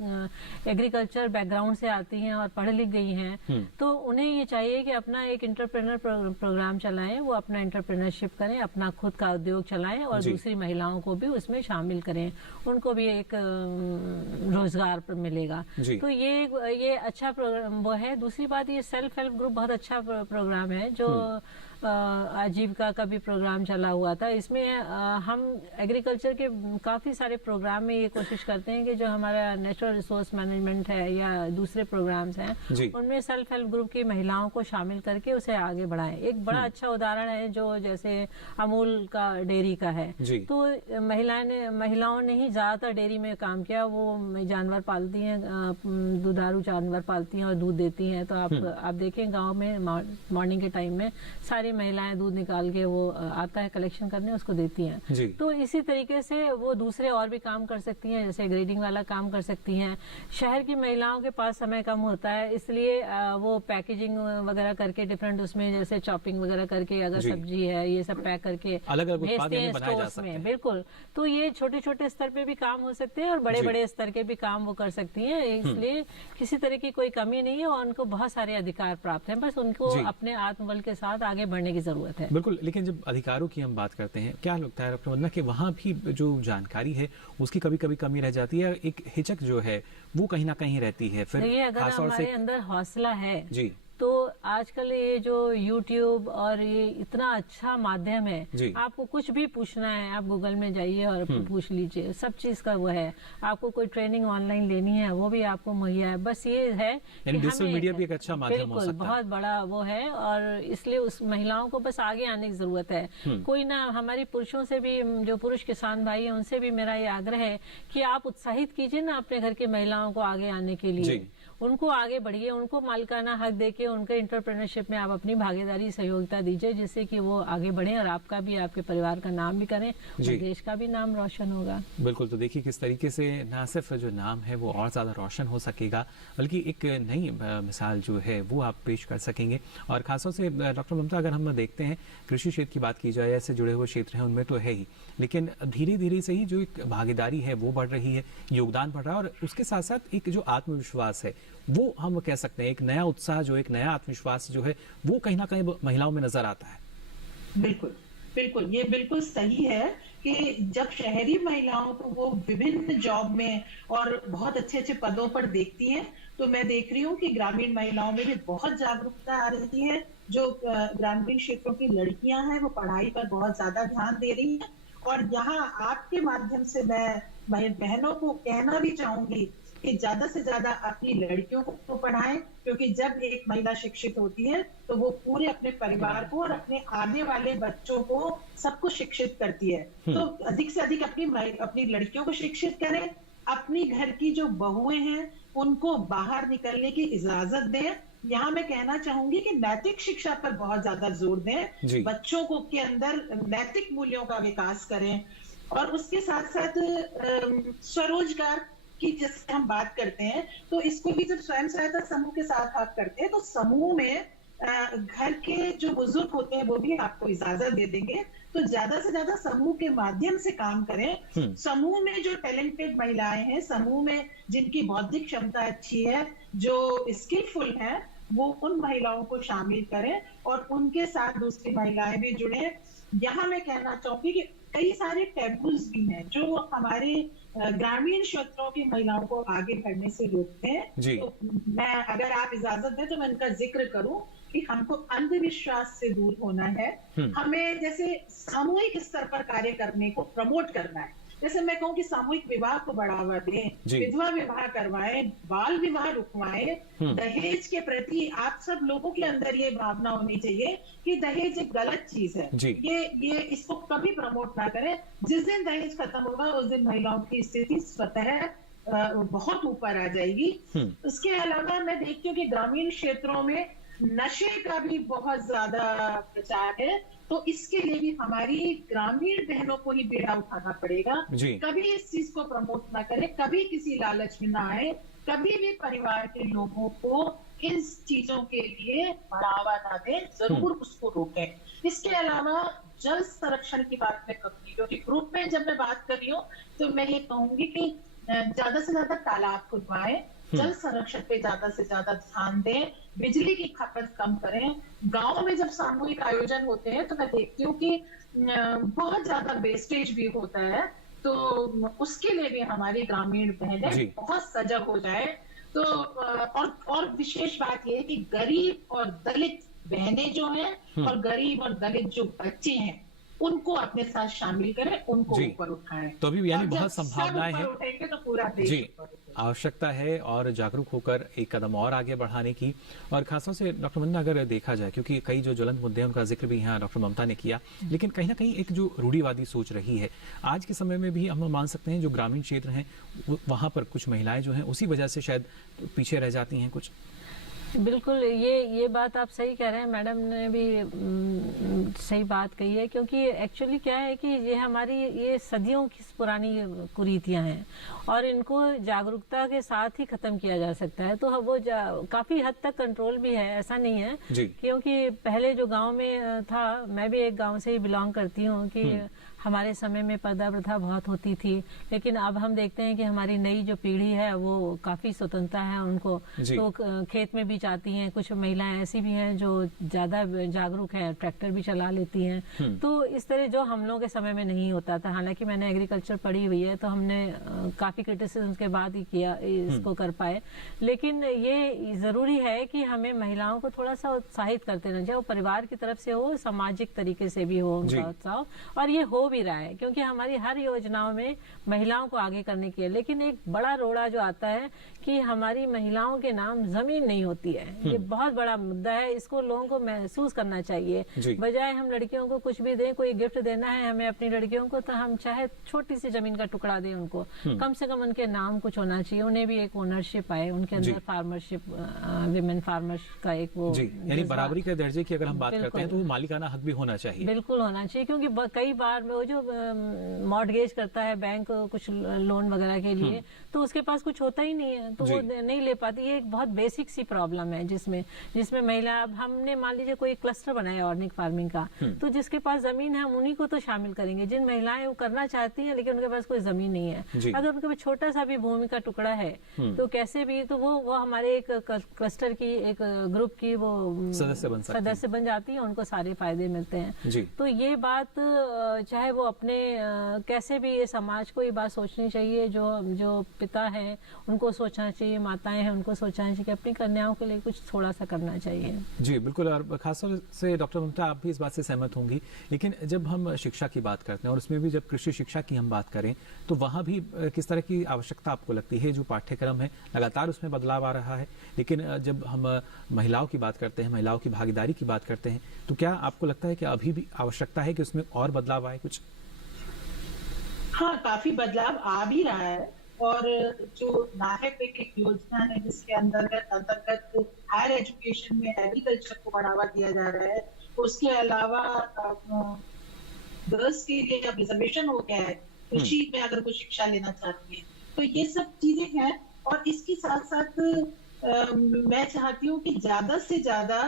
एग्रीकल्चर बैकग्राउंड से आती हैं और पढ़ लिख गई हैं, तो उन्हें ये चाहिए कि अपना एक इंटरप्रेनर प्रोग्राम चलाएं, वो अपना इंटरप्रेनरशिप करें, अपना खुद का उद्योग चलाएं और दूसरी महिलाओं को भी उसमें शामिल करें, उनको भी एक रोजगार मिलेगा। तो ये अच्छा प्रोग्राम वो है। दूसरी बात, ये सेल्फ हेल्प ग्रुप बहुत अच्छा प्रोग्राम है जो आजीविका का भी प्रोग्राम चला हुआ था। इसमें हम एग्रीकल्चर के काफ़ी सारे प्रोग्राम में ये कोशिश करते हैं कि जो हमारा नेचुरल रिसोर्स मैनेजमेंट है या दूसरे प्रोग्राम्स हैं उनमें सेल्फ हेल्प ग्रुप की महिलाओं को शामिल करके उसे आगे बढ़ाएं। एक बड़ा अच्छा उदाहरण है जो जैसे अमूल का डेयरी का है। तो महिलाओं ने ही ज़्यादातर डेयरी में काम किया। वो जानवर पालती हैं, दुधारू जानवर पालती हैं और दूध देती हैं। तो आप देखें गाँव में मॉर्निंग के टाइम में सारी महिलाएं दूध निकाल के वो आता है कलेक्शन करने, उसको देती हैं। तो इसी तरीके से वो दूसरे और भी काम कर सकती हैं, जैसे ग्रेडिंग वाला काम कर सकती हैं। शहर की महिलाओं के पास समय कम होता है, इसलिए वो पैकेजिंग वगैरह करके डिफरेंट उसमें जैसे चॉपिंग वगैरह करके अगर सब्जी है ये सब पैक करके भेजते हैं स्टोर्स में। बिल्कुल, तो ये छोटे छोटे स्तर पे भी काम हो सकते हैं और बड़े बड़े स्तर के भी काम वो कर सकती हैं। इसलिए किसी तरह की कोई कमी नहीं है और उनको बहुत सारे अधिकार प्राप्त हैं, बस उनको अपने आत्मबल के साथ आगे बढ़ने की जरूरत है। बिल्कुल, लेकिन जब अधिकारों की हम बात करते हैं, क्या लगता है डॉक्टर वंदना कि वहाँ भी जो जानकारी है उसकी कभी कभी कमी रह जाती है, एक हिचक जो है वो कहीं ना कहीं रहती है। फिर अगर हमारे अंदर हौसला है तो आजकल ये जो YouTube और ये इतना अच्छा माध्यम है, आपको कुछ भी पूछना है आप गूगल में जाइए और पूछ लीजिए, सब चीज का वो है। आपको कोई ट्रेनिंग ऑनलाइन लेनी है वो भी आपको मुहैया है। बस ये है कि डिजिटल मीडिया भी एक अच्छा माध्यम हो सकता है, बहुत बड़ा वो है और इसलिए उस महिलाओं को बस आगे आने की जरूरत है। कोई ना, हमारी पुरुषों से भी, जो पुरुष किसान भाई है उनसे भी मेरा ये आग्रह है कि आप उत्साहित कीजिए ना अपने घर की महिलाओं को आगे आने के लिए, उनको आगे बढ़िए, उनको मालिकाना हक देके उनके इंटरप्रेन्योरशिप में आप अपनी भागीदारी सहयोगिता दीजिए, जिससे कि वो आगे बढ़े और आपका भी, आपके परिवार का नाम भी करें और देश का भी नाम रोशन होगा। बिल्कुल, तो देखिए किस तरीके से न सिर्फ जो नाम है वो और ज्यादा रोशन हो सकेगा बल्कि एक नई मिसाल जो है वो आप पेश कर सकेंगे। और खासतौर से डॉक्टर ममता, अगर हम देखते हैं कृषि क्षेत्र की बात की जाए, ऐसे जुड़े हुए क्षेत्र हैं उनमें तो है ही, लेकिन धीरे धीरे से ही जो एक भागीदारी है वो बढ़ रही है, योगदान बढ़ रहा है और उसके साथ साथ एक जो आत्मविश्वास है वो हम कह सकते हैं, एक नया उत्साह, जो एक नया आत्मविश्वास जो है वो कहीं ना कहीं महिलाओं में नजर आता है। बिल्कुल बिल्कुल, ये बिल्कुल सही है कि जब शहरी महिलाओं को वो विभिन्न जॉब में और बहुत अच्छे अच्छे पदों पर देखती हैं, तो मैं देख रही हूँ कि ग्रामीण महिलाओं में भी बहुत जागरूकता आ रही है। जो ग्रामीण क्षेत्रों की लड़कियां हैं वो पढ़ाई पर बहुत ज्यादा ध्यान दे रही हैं और यहाँ आपके माध्यम से मैं बहनों को कहना भी चाहूंगी कि ज्यादा से ज्यादा अपनी लड़कियों को पढ़ाएं, क्योंकि जब एक महिला शिक्षित होती है तो वो पूरे अपने परिवार को और अपने आने वाले बच्चों को सबको शिक्षित करती है। तो अधिक से अधिक अपनी लड़कियों को शिक्षित करें, अपनी घर की जो बहुएं हैं उनको बाहर निकलने की इजाजत दें यहाँ मैं कहना चाहूंगी कि नैतिक शिक्षा पर बहुत ज्यादा जोर दें, बच्चों को के अंदर नैतिक मूल्यों का विकास करें, और उसके साथ साथ स्वरोजगार की जैसे हम बात करते हैं तो इसको भी जब स्वयं सहायता समूह के साथ आप करते हैं तो समूह में घर के जो बुजुर्ग होते हैं वो भी आपको इजाजत दे देंगे, तो ज्यादा से ज्यादा समूह के माध्यम से काम करें। समूह में जो टैलेंटेड महिलाएं हैं, समूह में जिनकी बौद्धिक क्षमता अच्छी है, जो स्किलफुल है, वो उन महिलाओं को शामिल करें और उनके साथ दूसरी महिलाएं भी जुड़े। यहाँ मैं कहना चाहूंगी कि कई सारे टैबूज भी हैं जो हमारे ग्रामीण क्षेत्रों की महिलाओं को आगे बढ़ने से रोकते हैं। तो मैं, अगर आप इजाजत दें तो मैं इनका जिक्र करूं कि हमको अंधविश्वास से दूर होना है। हमें जैसे सामूहिक स्तर पर कार्य करने को प्रमोट करना है। जैसे मैं कहूँ कि सामूहिक विवाह को बढ़ावा दें, विधवा विवाह करवाएं, बाल विवाह रुकवाएं, दहेज के प्रति आप सब लोगों के अंदर ये भावना होनी चाहिए कि दहेज एक गलत चीज है। ये इसको कभी प्रमोट ना करें। जिस दिन दहेज खत्म होगा उस दिन महिलाओं की स्थिति स्वतः बहुत ऊपर आ जाएगी। उसके अलावा मैं देखती हूँ कि ग्रामीण क्षेत्रों में नशे का भी बहुत ज्यादा प्रचार है, तो इसके लिए भी हमारी ग्रामीण बहनों को ही बीड़ा उठाना पड़ेगा। कभी इस चीज को प्रमोट ना करें, कभी किसी लालच में ना आए, कभी भी परिवार के लोगों को इन चीजों के लिए बढ़ावा ना दें, जरूर उसको रोकें। इसके अलावा जल संरक्षण की बात मैं करूंगी, क्योंकि ग्रुप में जब मैं बात कर रही हूँ तो मैं ये कहूंगी कि ज्यादा से ज्यादा तालाब खुदवाएं, जल संरक्षण पे ज्यादा से ज्यादा ध्यान दें, बिजली की खपत कम करें। गांव में जब सामूहिक आयोजन होते हैं तो मैं देखती हूँ कि बहुत ज्यादा वेस्टेज भी होता है, तो उसके लिए भी हमारी ग्रामीण बहनें बहुत सजग हो जाए। तो और विशेष बात यह है कि गरीब और दलित बहनें जो हैं और गरीब और दलित जो बच्चे हैं उनको अपने साथ शामिल करें, उनको ऊपर उठाएं। तो अभी यानी बहुत संभावनाएं हैं, उठेंगे तो पूरा देश आवश्यकता है और जागरूक होकर एक कदम और आगे बढ़ाने की। और खासतौर से डॉक्टर वंदना, अगर देखा जाए, क्योंकि कई जो ज्वलंत मुद्दे हैं उनका जिक्र भी यहाँ डॉक्टर ममता ने किया, लेकिन कहीं ना कहीं एक जो रूढ़िवादी सोच रही है आज के समय में भी हम मान सकते हैं, जो ग्रामीण क्षेत्र हैं वहां पर कुछ महिलाएं जो हैं उसी वजह से शायद पीछे रह जाती हैं कुछ। बिल्कुल, ये बात आप सही कह रहे हैं, मैडम ने भी सही बात कही है। क्योंकि एक्चुअली क्या है कि ये हमारी ये सदियों की पुरानी कुरीतियां हैं और इनको जागरूकता के साथ ही खत्म किया जा सकता है। तो वो काफी हद तक कंट्रोल भी है, ऐसा नहीं है। क्योंकि पहले जो गांव में था, मैं भी एक गांव से ही बिलोंग करती हूँ, कि हमारे समय में पर्दा प्रथा बहुत होती थी, लेकिन अब हम देखते हैं कि हमारी नई जो पीढ़ी है वो काफी स्वतंत्रता है उनको, तो खेत में भी जाती हैं। कुछ महिलाएं ऐसी भी हैं जो ज्यादा जागरूक है, ट्रैक्टर भी चला लेती हैं। तो इस तरह जो हम लोगों के समय में नहीं होता था। हालांकि मैंने एग्रीकल्चर पढ़ी हुई है तो हमने काफी क्रिटिसिज्म के बाद ही किया, इसको कर पाए। लेकिन ये जरूरी है कि हमें महिलाओं को थोड़ा सा उत्साहित करते रहना चाहिए, वो परिवार की तरफ से हो, सामाजिक तरीके से भी हो उनका उत्साह, और ये हो भी रहा है। क्योंकि हमारी हर योजनाओं में महिलाओं को आगे करने की है, लेकिन एक बड़ा रोड़ा जो आता है कि हमारी महिलाओं के नाम जमीन नहीं होती है। ये बहुत बड़ा मुद्दा है, इसको लोगों को महसूस करना चाहिए। बजाय हम लड़कियों को कुछ भी दें, कोई गिफ्ट देना है हमें अपनी लड़कियों को, तो हम चाहे छोटी सी जमीन का टुकड़ा दें उनको, कम से कम उनके नाम कुछ होना चाहिए, उन्हें भी एक ओनरशिप आए, उनके अंदर फार्मरशिप, विमेन फार्मर्स का एक वो, यानी बराबरी के दर्जे की अगर हम बात करते हैं तो मालिकाना हक भी होना चाहिए। बिल्कुल होना चाहिए, क्योंकि कई बार वो जो मॉर्टगेज करता है बैंक कुछ लोन वगैरह के लिए, तो उसके पास कुछ होता ही नहीं है, तो वो नहीं ले पाती। ये एक बहुत बेसिक सी प्रॉब्लम है जिसमें महिला, अब हमने मान लीजिए कोई क्लस्टर बनाया ऑर्गेनिक फार्मिंग का, तो जिसके पास जमीन है हम उन्हीं को तो शामिल करेंगे। जिन महिलाएं वो करना चाहती हैं लेकिन उनके पास कोई जमीन नहीं है, अगर उनके पास छोटा सा भी भूमि का टुकड़ा है तो कैसे भी, तो वो हमारे एक क्लस्टर की, एक ग्रुप की वो सदस्य बन जाती है, उनको सारे फायदे मिलते हैं। तो ये बात चाहे वो अपने कैसे भी, ये समाज को ये बात सोचनी चाहिए, जो पिता है उनको सोचना चाहिए, माताएं हैं उनको सोचना चाहिए कि अपनी कन्याओं के लिए कुछ थोड़ा सा करना चाहिए। जी बिल्कुल, और खासतौर से डॉक्टर ममता आप भी इस बात से सहमत होंगी। लेकिन जब हम शिक्षा की बात करते हैं और उसमें भी जब कृषि शिक्षा की हम बात करें, तो वहाँ भी किस तरह की आवश्यकता आपको लगती है? जो पाठ्यक्रम है लगातार उसमें बदलाव आ रहा है, लेकिन जब हम महिलाओं की बात करते हैं, महिलाओं की भागीदारी की बात करते हैं, तो क्या आपको लगता है कि अभी भी आवश्यकता है कि उसमें और बदलाव आए कुछ? हाँ, काफी बदलाव आ भी रहा है और जो नायक एक योजना है जिसके अंतर्गत हायर एजुकेशन में एग्रीकल्चर को बढ़ावा दिया जा रहा है, उसके अलावा गर्ल्स के लिए अब रिजर्वेशन हो गया है कृषि में अगर कोई शिक्षा लेना चाहती है, तो ये सब चीजें हैं। और इसके साथ साथ मैं चाहती हूँ कि ज्यादा से ज्यादा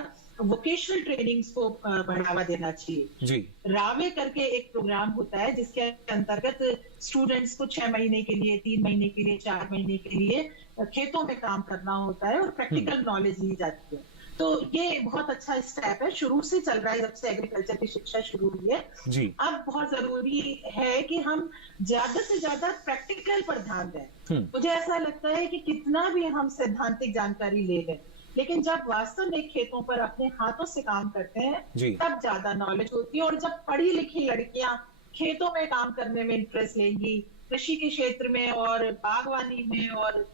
वोकेशनल ट्रेनिंग्स को बढ़ावा देना चाहिए जी। रावे करके एक प्रोग्राम होता है जिसके अंतर्गत स्टूडेंट्स को 6 महीने के लिए, 3 महीने के लिए, 4 महीने के लिए खेतों में काम करना होता है और प्रैक्टिकल नॉलेज ली जाती है। तो ये बहुत अच्छा स्टेप है, शुरू से चल रहा है जब से एग्रीकल्चर की शिक्षा शुरू हुई है जी। अब बहुत जरूरी है कि हम ज्यादा से ज्यादा प्रैक्टिकल पर ध्यान दें। मुझे ऐसा लगता है कि कितना भी हम सैद्धांतिक जानकारी ले लें, लेकिन जब वास्तव में खेतों पर अपने हाथों से काम करते हैं तब ज्यादा नॉलेज होती है। और जब पढ़ी लिखी लड़कियां खेतों में काम करने में इंटरेस्ट लेंगी, कृषि के क्षेत्र में और बागवानी में और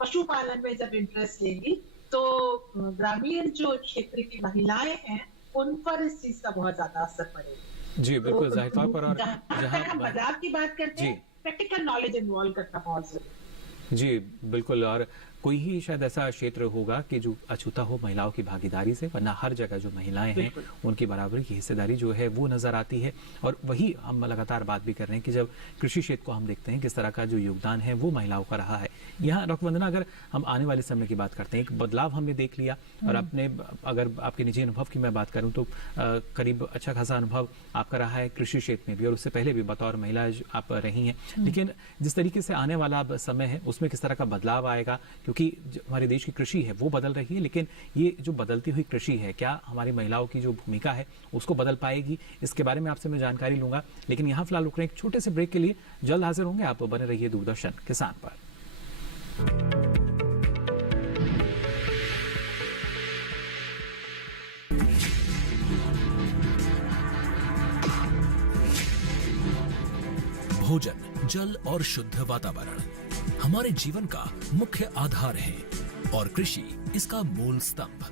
पशुपालन में जब इंटरेस्ट लेंगी, तो ग्रामीण जो क्षेत्र की महिलाएं हैं उन पर इस चीज का बहुत ज्यादा असर पड़ेगा जी। बिल्कुल जाहिर तौर पर। और जहां हम बाजार की बात करते हैं, प्रैक्टिकल नॉलेज इन्वॉल्व करना बहुत जरूरी जी। बिल्कुल। और कोई ही शायद ऐसा क्षेत्र होगा कि जो अछूता हो महिलाओं की भागीदारी से, वरना हर जगह जो महिलाएं हैं उनकी बराबरी की हिस्सेदारी जो है वो नजर आती है। और वही हम लगातार बात भी कर रहे हैं कि जब कृषि क्षेत्र को हम देखते हैं किस तरह का जो योगदान है वो महिलाओं का रहा है। यहाँ डॉक्टर वंदना, अगर हम आने वाले समय की बात करते हैं, एक बदलाव हमने देख लिया और अपने अगर आपके निजी अनुभव की मैं बात करूं तो करीब अच्छा खासा अनुभव आपका रहा है कृषि क्षेत्र में भी, और उससे पहले भी बतौर महिला आप रही हैं। लेकिन जिस तरीके से आने वाला समय है उसमें किस तरह का बदलाव आएगा, क्योंकि हमारे देश की कृषि है वो बदल रही है, लेकिन ये जो बदलती हुई कृषि है, क्या हमारी महिलाओं की जो भूमिका है उसको बदल पाएगी? इसके बारे में आपसे मैं जानकारी लूंगा, लेकिन यहाँ फिलहाल रुक रहे हैं एक छोटे से ब्रेक के लिए। जल्द हाजिर होंगे, आप बने रहिए दूरदर्शन किसान पर। भोजन, जल और शुद्ध वातावरण हमारे जीवन का मुख्य आधार है और कृषि इसका मूल स्तंभ।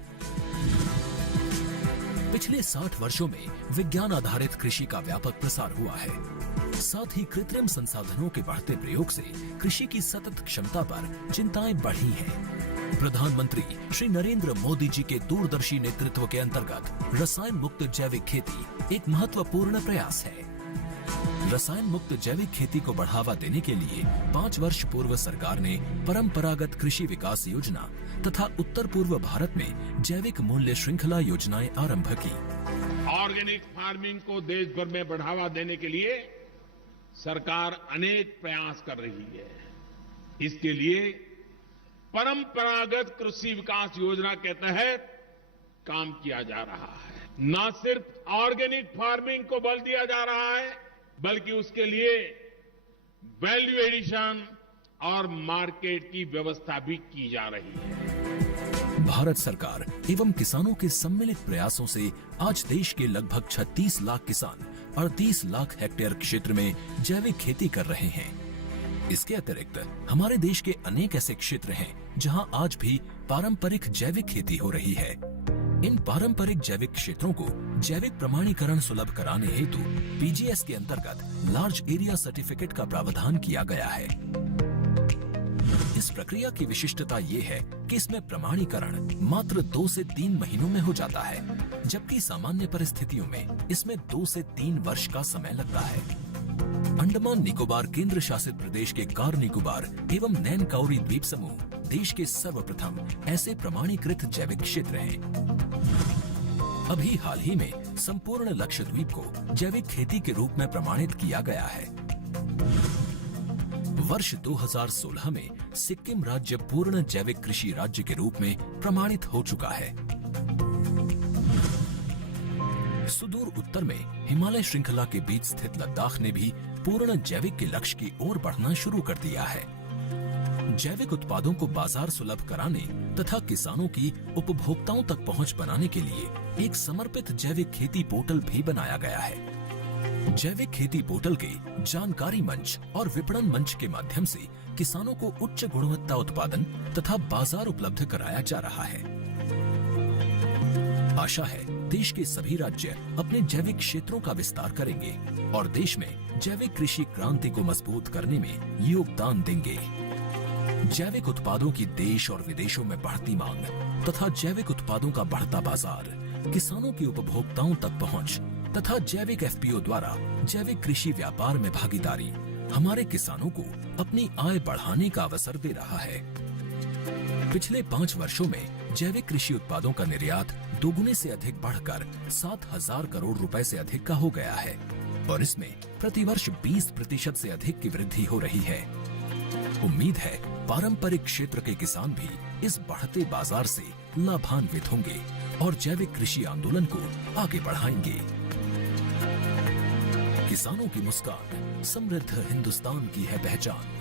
पिछले 60 वर्षों में विज्ञान आधारित कृषि का व्यापक प्रसार हुआ है। साथ ही कृत्रिम संसाधनों के बढ़ते प्रयोग से कृषि की सतत क्षमता पर चिंताएं बढ़ी हैं। प्रधानमंत्री श्री नरेंद्र मोदी जी के दूरदर्शी नेतृत्व के अंतर्गत रसायन मुक्त जैविक खेती एक महत्वपूर्ण प्रयास है। रसायन मुक्त जैविक खेती को बढ़ावा देने के लिए 5 वर्ष पूर्व सरकार ने परंपरागत कृषि विकास योजना तथा उत्तर पूर्व भारत में जैविक मूल्य श्रृंखला योजनाएं आरंभ की। ऑर्गेनिक फार्मिंग को देश भर में बढ़ावा देने के लिए सरकार अनेक प्रयास कर रही है। इसके लिए परंपरागत कृषि विकास योजना के तहत काम किया जा रहा है। न सिर्फ ऑर्गेनिक फार्मिंग को बल दिया जा रहा है, बल्कि उसके लिए वैल्यू एडिशन और मार्केट की व्यवस्था भी की जा रही है। भारत सरकार एवं किसानों के सम्मिलित प्रयासों से आज देश के लगभग 36 लाख किसान 38 लाख हेक्टेयर क्षेत्र में जैविक खेती कर रहे हैं। इसके अतिरिक्त हमारे देश के अनेक ऐसे क्षेत्र हैं जहां आज भी पारंपरिक जैविक खेती हो रही है। इन पारंपरिक जैविक क्षेत्रों को जैविक प्रमाणीकरण सुलभ कराने हेतु पीजीएस के अंतर्गत लार्ज एरिया सर्टिफिकेट का प्रावधान किया गया है। इस प्रक्रिया की विशिष्टता ये है कि इसमें प्रमाणीकरण मात्र 2 से 3 महीनों में हो जाता है, जबकि सामान्य परिस्थितियों में इसमें 2 से 3 वर्ष का समय लगता है। अंडमान निकोबार केंद्र शासित प्रदेश के कार निकोबार एवं नैन काउरी द्वीप समूह देश के सर्वप्रथम ऐसे प्रमाणीकृत जैविक क्षेत्र हैं। अभी हाल ही में संपूर्ण लक्षद्वीप को जैविक खेती के रूप में प्रमाणित किया गया है। वर्ष 2016 में सिक्किम राज्य पूर्ण जैविक कृषि राज्य के रूप में प्रमाणित हो चुका है। सुदूर उत्तर में हिमालय श्रृंखला के बीच स्थित लद्दाख ने भी पूर्ण जैविक के लक्ष्य की ओर बढ़ना शुरू कर दिया है। जैविक उत्पादों को बाजार सुलभ कराने तथा किसानों की उपभोक्ताओं तक पहुंच बनाने के लिए एक समर्पित जैविक खेती पोर्टल भी बनाया गया है। जैविक खेती पोर्टल के जानकारी मंच और विपणन मंच के माध्यम से किसानों को उच्च गुणवत्ता उत्पादन तथा बाजार उपलब्ध कराया जा रहा है। आशा है देश के सभी राज्य अपने जैविक क्षेत्रों का विस्तार करेंगे और देश में जैविक कृषि क्रांति को मजबूत करने में योगदान देंगे। जैविक उत्पादों की देश और विदेशों में बढ़ती मांग तथा जैविक उत्पादों का बढ़ता बाजार, किसानों की उपभोक्ताओं तक पहुंच तथा जैविक एफपीओ द्वारा जैविक कृषि व्यापार में भागीदारी हमारे किसानों को अपनी आय बढ़ाने का अवसर दे रहा है। पिछले 5 वर्षों में जैविक कृषि उत्पादों का निर्यात दोगुने से अधिक बढ़कर 7,000 करोड़ रुपए से अधिक का हो गया है और इसमें प्रतिवर्ष 20% से अधिक की वृद्धि हो रही है। उम्मीद है पारंपरिक क्षेत्र के किसान भी इस बढ़ते बाजार से लाभान्वित होंगे और जैविक कृषि आंदोलन को आगे बढ़ाएंगे। किसानों की मुस्कान समृद्ध हिंदुस्तान की है पहचान।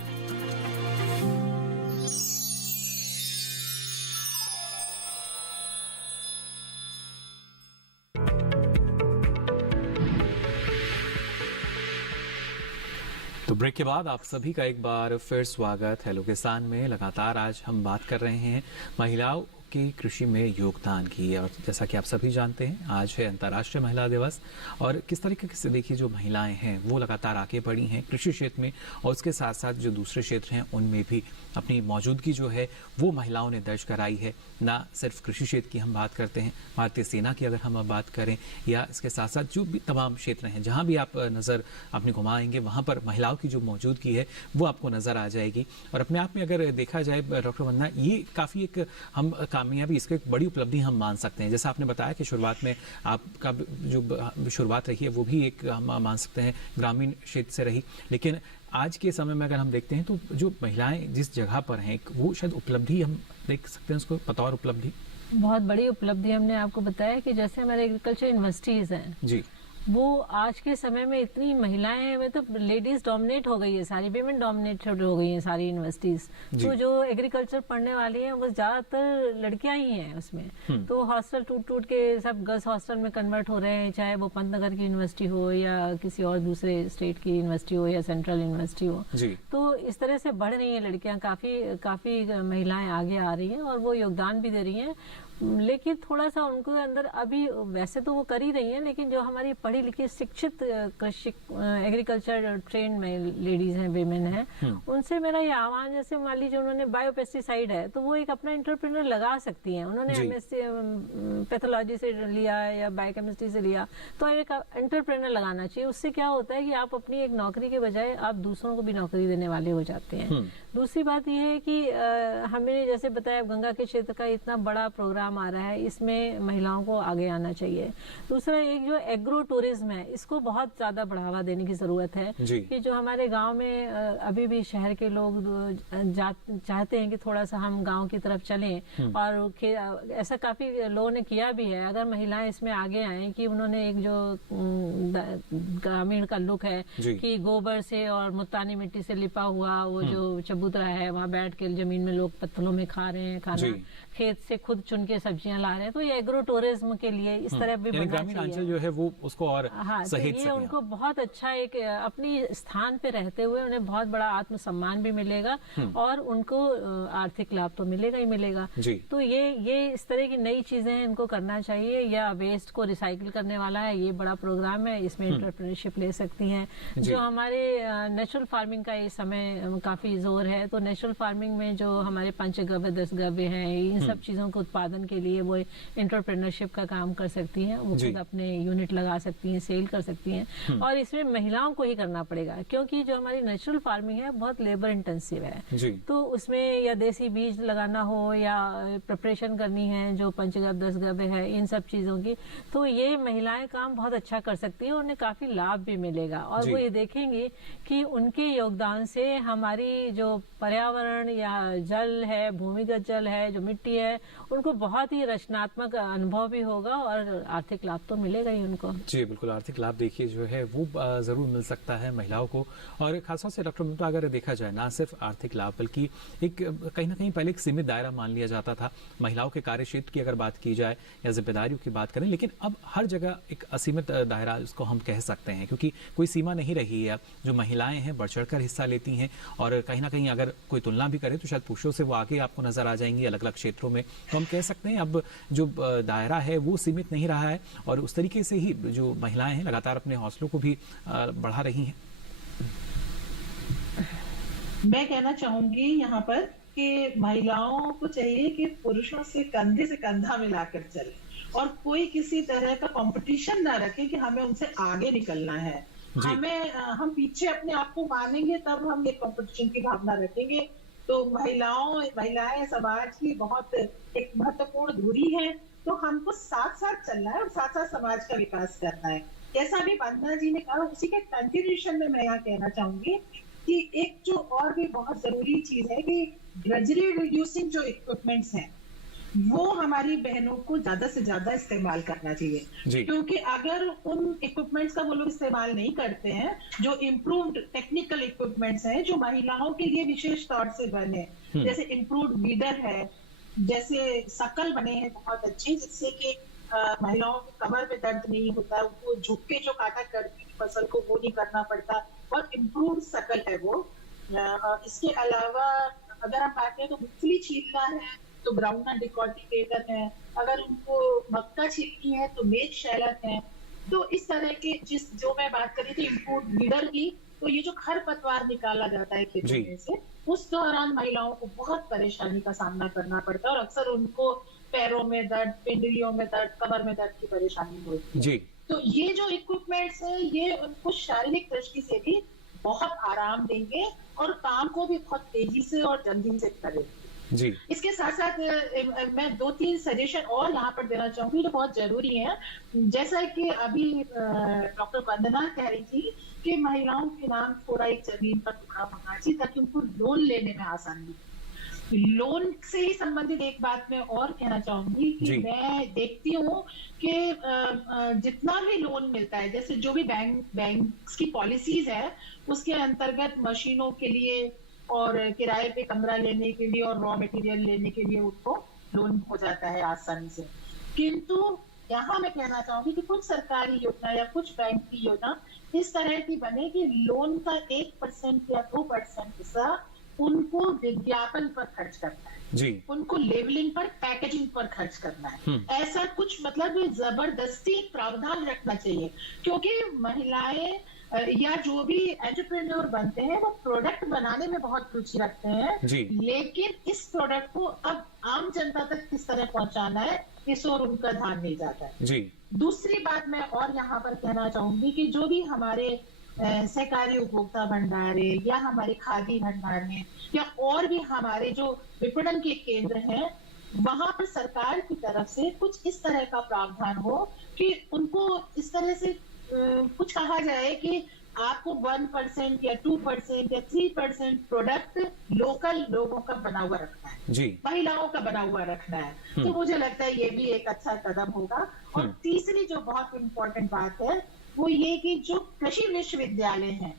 तो ब्रेक के बाद आप सभी का एक बार फिर स्वागत हेलो किसान में। लगातार आज हम बात कर रहे हैं महिलाओं की कृषि में योगदान की, और जैसा कि आप सभी जानते हैं आज है अंतर्राष्ट्रीय महिला दिवस, और किस तरीके से देखिए जो महिलाएं हैं वो लगातार आगे बढ़ी हैं कृषि क्षेत्र में, और उसके साथ साथ जो दूसरे क्षेत्र हैं उनमें भी अपनी मौजूदगी जो है वो महिलाओं ने दर्ज कराई है। ना सिर्फ कृषि क्षेत्र की हम बात करते हैं, भारतीय सेना की अगर हम अब बात करें, या इसके साथ साथ जो भी तमाम क्षेत्र हैं जहां भी आप नज़र अपनी घुमाएंगे वहां पर महिलाओं की जो मौजूदगी है वो आपको नज़र आ जाएगी। और अपने आप में अगर देखा जाए डॉक्टर वंदना, ये काफ़ी एक हम कामयाबी, इसको एक बड़ी उपलब्धि हम मान सकते हैं। जैसा आपने बताया कि शुरुआत में आपका जो शुरुआत रही है वो भी एक हम मान सकते हैं ग्रामीण क्षेत्र से रही, लेकिन आज के समय में अगर हम देखते हैं तो जो महिलाएं जिस जगह पर हैं वो शायद उपलब्धि हम देख सकते हैं, उसको बतौर उपलब्धि बहुत बड़ी उपलब्धि हमने आपको बताया कि जैसे हमारे एग्रीकल्चर यूनिवर्सिटीज हैं जी, वो आज के समय में इतनी महिलाएं हैं, मतलब लेडीज डोमिनेट हो गई है, सारी विमेन डोमिनेटेड हो गई हैं सारी यूनिवर्सिटीज। तो जो एग्रीकल्चर पढ़ने वाली हैं वो ज्यादातर लड़कियां ही हैं उसमें। तो हॉस्टल टूट टूट के सब गर्ल्स हॉस्टल में कन्वर्ट हो रहे हैं, चाहे वो पंतनगर की यूनिवर्सिटी हो या किसी और दूसरे स्टेट की यूनिवर्सिटी हो या सेंट्रल यूनिवर्सिटी हो। तो इस तरह से बढ़ रही है लड़कियां, काफी महिलाएं आगे आ रही हैं और वो योगदान भी दे रही हैं। लेकिन थोड़ा सा उनको अंदर अभी, वैसे तो वो कर ही रही हैं, लेकिन जो हमारी पढ़ी लिखी शिक्षित कृषि एग्रीकल्चर ट्रेन में लेडीज हैं, विमेन हैं, उनसे मेरा ये आह्वान, जैसे मान लीजिए उन्होंने बायोपेस्टिसाइड है तो वो एक अपना एंटरप्रेन्योर लगा सकती हैं। उन्होंने एमएससी पैथोलॉजी से लिया या बायोकेमिस्ट्री से लिया, तो एक एंटरप्रेन्योर लगाना चाहिए। उससे क्या होता है कि आप अपनी एक नौकरी के बजाय आप दूसरों को भी नौकरी देने वाले हो जाते हैं। दूसरी बात यह है कि हमें जैसे बताया गंगा के क्षेत्र का इतना बड़ा प्रोग्राम आ रहा है, इसमें महिलाओं को आगे आना चाहिए। दूसरा एक जो एग्रो टूरिज्म है, इसको बहुत ज्यादा बढ़ावा देने की जरूरत है कि जो हमारे गांव में अभी भी शहर के लोग चाहते हैं कि थोड़ा सा हम गांव की तरफ चलें, और ऐसा काफी लोगों ने किया भी है। अगर महिलाएं इसमें आगे आए कि उन्होंने एक जो ग्रामीण का लुक है कि गोबर से और मुल्तानी मिट्टी से लिपा हुआ वो जो चबूतरा है, वहाँ बैठ के जमीन में लोग पत्थरों में खा रहे हैं खाना, खेत से खुद चुन के सब्जियां ला रहे हैं, तो ये एग्रो टूरिज्म के लिए इस तरह भी बनना ग्रामीण अंचल जो है वो उसको और सहेज सके। उनको बहुत अच्छा एक अपनी स्थान पे रहते हुए उन्हें बहुत बड़ा आत्मसम्मान भी मिलेगा और उनको आर्थिक लाभ तो मिलेगा ही मिलेगा। तो ये इस तरह की नई चीजें इनको करना चाहिए। या वेस्ट को रिसाइकिल करने वाला है, ये बड़ा प्रोग्राम है, इसमें एंटरप्रेन्योरशिप ले सकती हैं। जो हमारे नेचुरल फार्मिंग का इस समय काफी जोर है, तो नेचुरल फार्मिंग में जो हमारे पंचगव्य 10 गव्य हैं, इन सब चीजों के उत्पादन के लिए वो एंटरप्रेन्योरशिप का काम कर सकती हैं। वो खुद अपने यूनिट लगा सकती हैं, सेल कर सकती हैं, और इसमें महिलाओं को ही करना पड़ेगा क्योंकि जो हमारी नेचुरल फार्मिंग है बहुत लेबर इंटेंसिव है। तो उसमें या देसी बीज लगाना हो या प्रिपरेशन करनी है जो पंचगव्य 10 गव्य है, इन सब चीजों की, तो ये महिलाएं काम बहुत अच्छा कर सकती हैं, उन्हें काफी लाभ भी मिलेगा। और वो ये देखेंगे कि उनके योगदान से हमारी जो पर्यावरण या जल है, भूमिगत जल है, जो मिट्टी है, उनको बहुत ही रचनात्मक अनुभव भी होगा और आर्थिक लाभ तो मिलेगा ही उनको। जी बिल्कुल, आर्थिक लाभ देखिए जो है वो जरूर मिल सकता है महिलाओं को। और खासतौर से डॉक्टर ममता, अगर देखा जाए ना सिर्फ आर्थिक लाभ बल्कि एक कहीं ना कहीं पहले एक सीमित दायरा मान लिया जाता था महिलाओं के कार्य क्षेत्र की अगर बात की जाए या जिम्मेदारियों की बात करें, लेकिन अब हर जगह एक असीमित दायरा उसको हम कह सकते हैं, क्योंकि कोई सीमा नहीं रही है। जो महिलाएं हैं बढ़ चढ़ कर हिस्सा लेती हैं, और कहीं ना कहीं अगर कोई तुलना भी करे तो शायद पुरुषों से वो आगे आपको नजर आ जाएंगी अलग अलग क्षेत्रों में। तो हम कह सकते हैं अब जो दायरा है वो सीमित नहीं रहा है, और उस तरीके से ही जो महिलाएं हैं लगातार अपने हौसलों को भी बढ़ा रही हैं। मैं कहना चाहूंगी यहाँ पर कि महिलाओं को चाहिए कि पुरुषों से कंधा मिलाकर चले और कोई किसी तरह का कंपटीशन ना रखे कि हमें उनसे आगे निकलना है। हम पीछे अपने आप को मानेंगे तब हम ये कंपटीशन की भावना रखेंगे। तो महिलाएं समाज की बहुत एक महत्वपूर्ण धुरी है, तो हमको साथ साथ चलना है और साथ साथ समाज का विकास करना है। जैसा अभी वंदना जी ने कहा, उसी के कंटिन्यूएशन में मैं यहाँ कहना चाहूंगी कि एक जो और भी बहुत जरूरी चीज है कि ड्रजरी रिड्यूसिंग जो इक्विपमेंट्स हैं वो हमारी बहनों को ज्यादा से ज्यादा इस्तेमाल करना चाहिए, क्योंकि अगर उन इक्विपमेंट्स का वो लोग इस्तेमाल नहीं करते हैं जो इम्प्रूव्ड टेक्निकल इक्विपमेंट्स हैं जो महिलाओं के लिए विशेष तौर से बने, जैसे इम्प्रूव्ड वीडर है, जैसे शकल बने हैं बहुत अच्छे जिससे कि महिलाओं के कमर में दर्द नहीं होता, उनको झुक के जो काटा करती फसल को वो नहीं करना पड़ता और इम्प्रूव्ड शकल है वो। इसके अलावा अगर हम बात करें तो मूंगफली छीलना है तो ब्राउन डिकॉर्टिकेटर है, अगर उनको मक्का छीलनी है तो मेघ शैलक है। तो इस तरह के जो मैं बात कर रही थी इम्प्रूव्ड लीडर की, तो ये जो खरपतवार निकाला जाता है खेतों में से, उस दौरान महिलाओं को बहुत परेशानी का सामना करना पड़ता है और अक्सर उनको पैरों में दर्द, पिंडलियों में दर्द, कमर में दर्द की परेशानी होती है। तो ये जो इक्विपमेंट्स है ये उनको शारीरिक दृष्टि से भी बहुत आराम देंगे और काम को भी बहुत तेजी से और जल्दी से करेंगे। इसके साथ साथ मैं 2-3 सजेशन और यहाँ पर देना चाहूंगी जो बहुत जरूरी है। जैसा कि अभी डॉक्टर वंदना कह रही थी कि महिलाओं के नाम थोड़ा एक जमीन पर टुकड़ा होना चाहिए ताकि उनको लोन लेने में आसानी। लोन से ही संबंधित एक बात मैं और कहना चाहूंगी कि मैं देखती हूँ कि जितना भी लोन मिलता है, जैसे जो भी बैंक्स की पॉलिसीज है उसके अंतर्गत मशीनों के लिए और किराए पे कमरा लेने के लिए और रॉ मटेरियल लेने के लिए उनको लोन हो जाता है आसानी से। किंतु यहाँ मैं कहना चाहूंगी कि कुछ सरकारी योजना या कुछ बैंक की योजना इस तरह की बने कि लोन का 1% या 2% हिस्सा उनको विज्ञापन पर खर्च करना है, उनको लेबलिंग पर, पैकेजिंग पर खर्च करना है। ऐसा कुछ मतलब जबरदस्ती प्रावधान रखना चाहिए, क्योंकि महिलाएं या जो भी एंटरप्रेन्योर बनते हैं वो प्रोडक्ट बनाने में बहुत रुचि रखते हैं, लेकिन इस प्रोडक्ट को अब आम जनता तक किस तरह पहुंचाना है इस और उनका ध्यान नहीं जाता है। दूसरी बात मैं और यहाँ पर कहना चाहूंगी कि जो भी हमारे सहकारी उपभोक्ता भंडार है या हमारे खादी भंडार है या और भी हमारे जो विपणन के केंद्र हैं, वहां पर सरकार की तरफ से कुछ इस तरह का प्रावधान हो कि उनको इस तरह से कुछ कहा जाए कि आपको 1% या 2% या 3% प्रोडक्ट लोकल लोगों का बना हुआ रखना है, महिलाओं का बना हुआ रखना है। तो मुझे लगता है ये भी एक अच्छा कदम होगा। और तीसरी जो बहुत इम्पोर्टेंट बात है वो ये कि जो कृषि विश्वविद्यालय हैं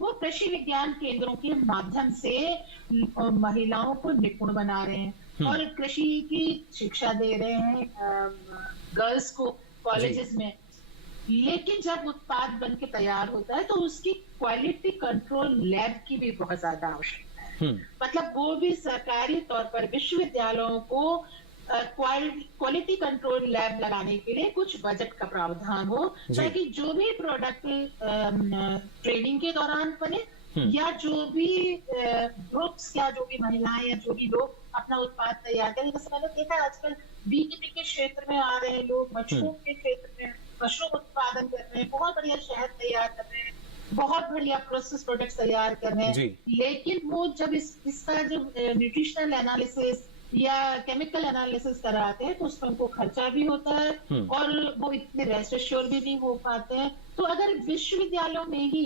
वो कृषि विज्ञान केंद्रों के माध्यम से महिलाओं को निपुण बना रहे हैं और कृषि की शिक्षा दे रहे हैं गर्ल्स को कॉलेजेस में। लेकिन जब उत्पाद बन के तैयार होता है तो उसकी क्वालिटी कंट्रोल लैब की भी बहुत ज्यादा आवश्यकता है। मतलब वो भी सरकारी तौर पर विश्वविद्यालयों को क्वालिटी कंट्रोल लैब लगाने के लिए कुछ बजट का प्रावधान हो, ताकि जो भी प्रोडक्ट ट्रेनिंग के दौरान बने या जो भी ग्रुप्स या जो भी महिलाएं या जो भी लोग अपना उत्पाद तैयार करें। जैसे मैंने देखा आजकल बीटीपी के क्षेत्र में आ रहे हैं लोग, मशरूम के क्षेत्र में मशरूम उत्पादन कर रहे हैं, बहुत बढ़िया शहद तैयार कर रहे हैं, बहुत बढ़िया प्रोसेस प्रोडक्ट्स तैयार कर रहे हैं। लेकिन वो जब इसका जब न्यूट्रिशनल एनालिसिस या केमिकल एनालिसिस कराते हैं तो उसमें उनको खर्चा भी होता है और वो इतने रेस्ट एश्योर भी नहीं हो पाते हैं। तो अगर विश्वविद्यालयों में ही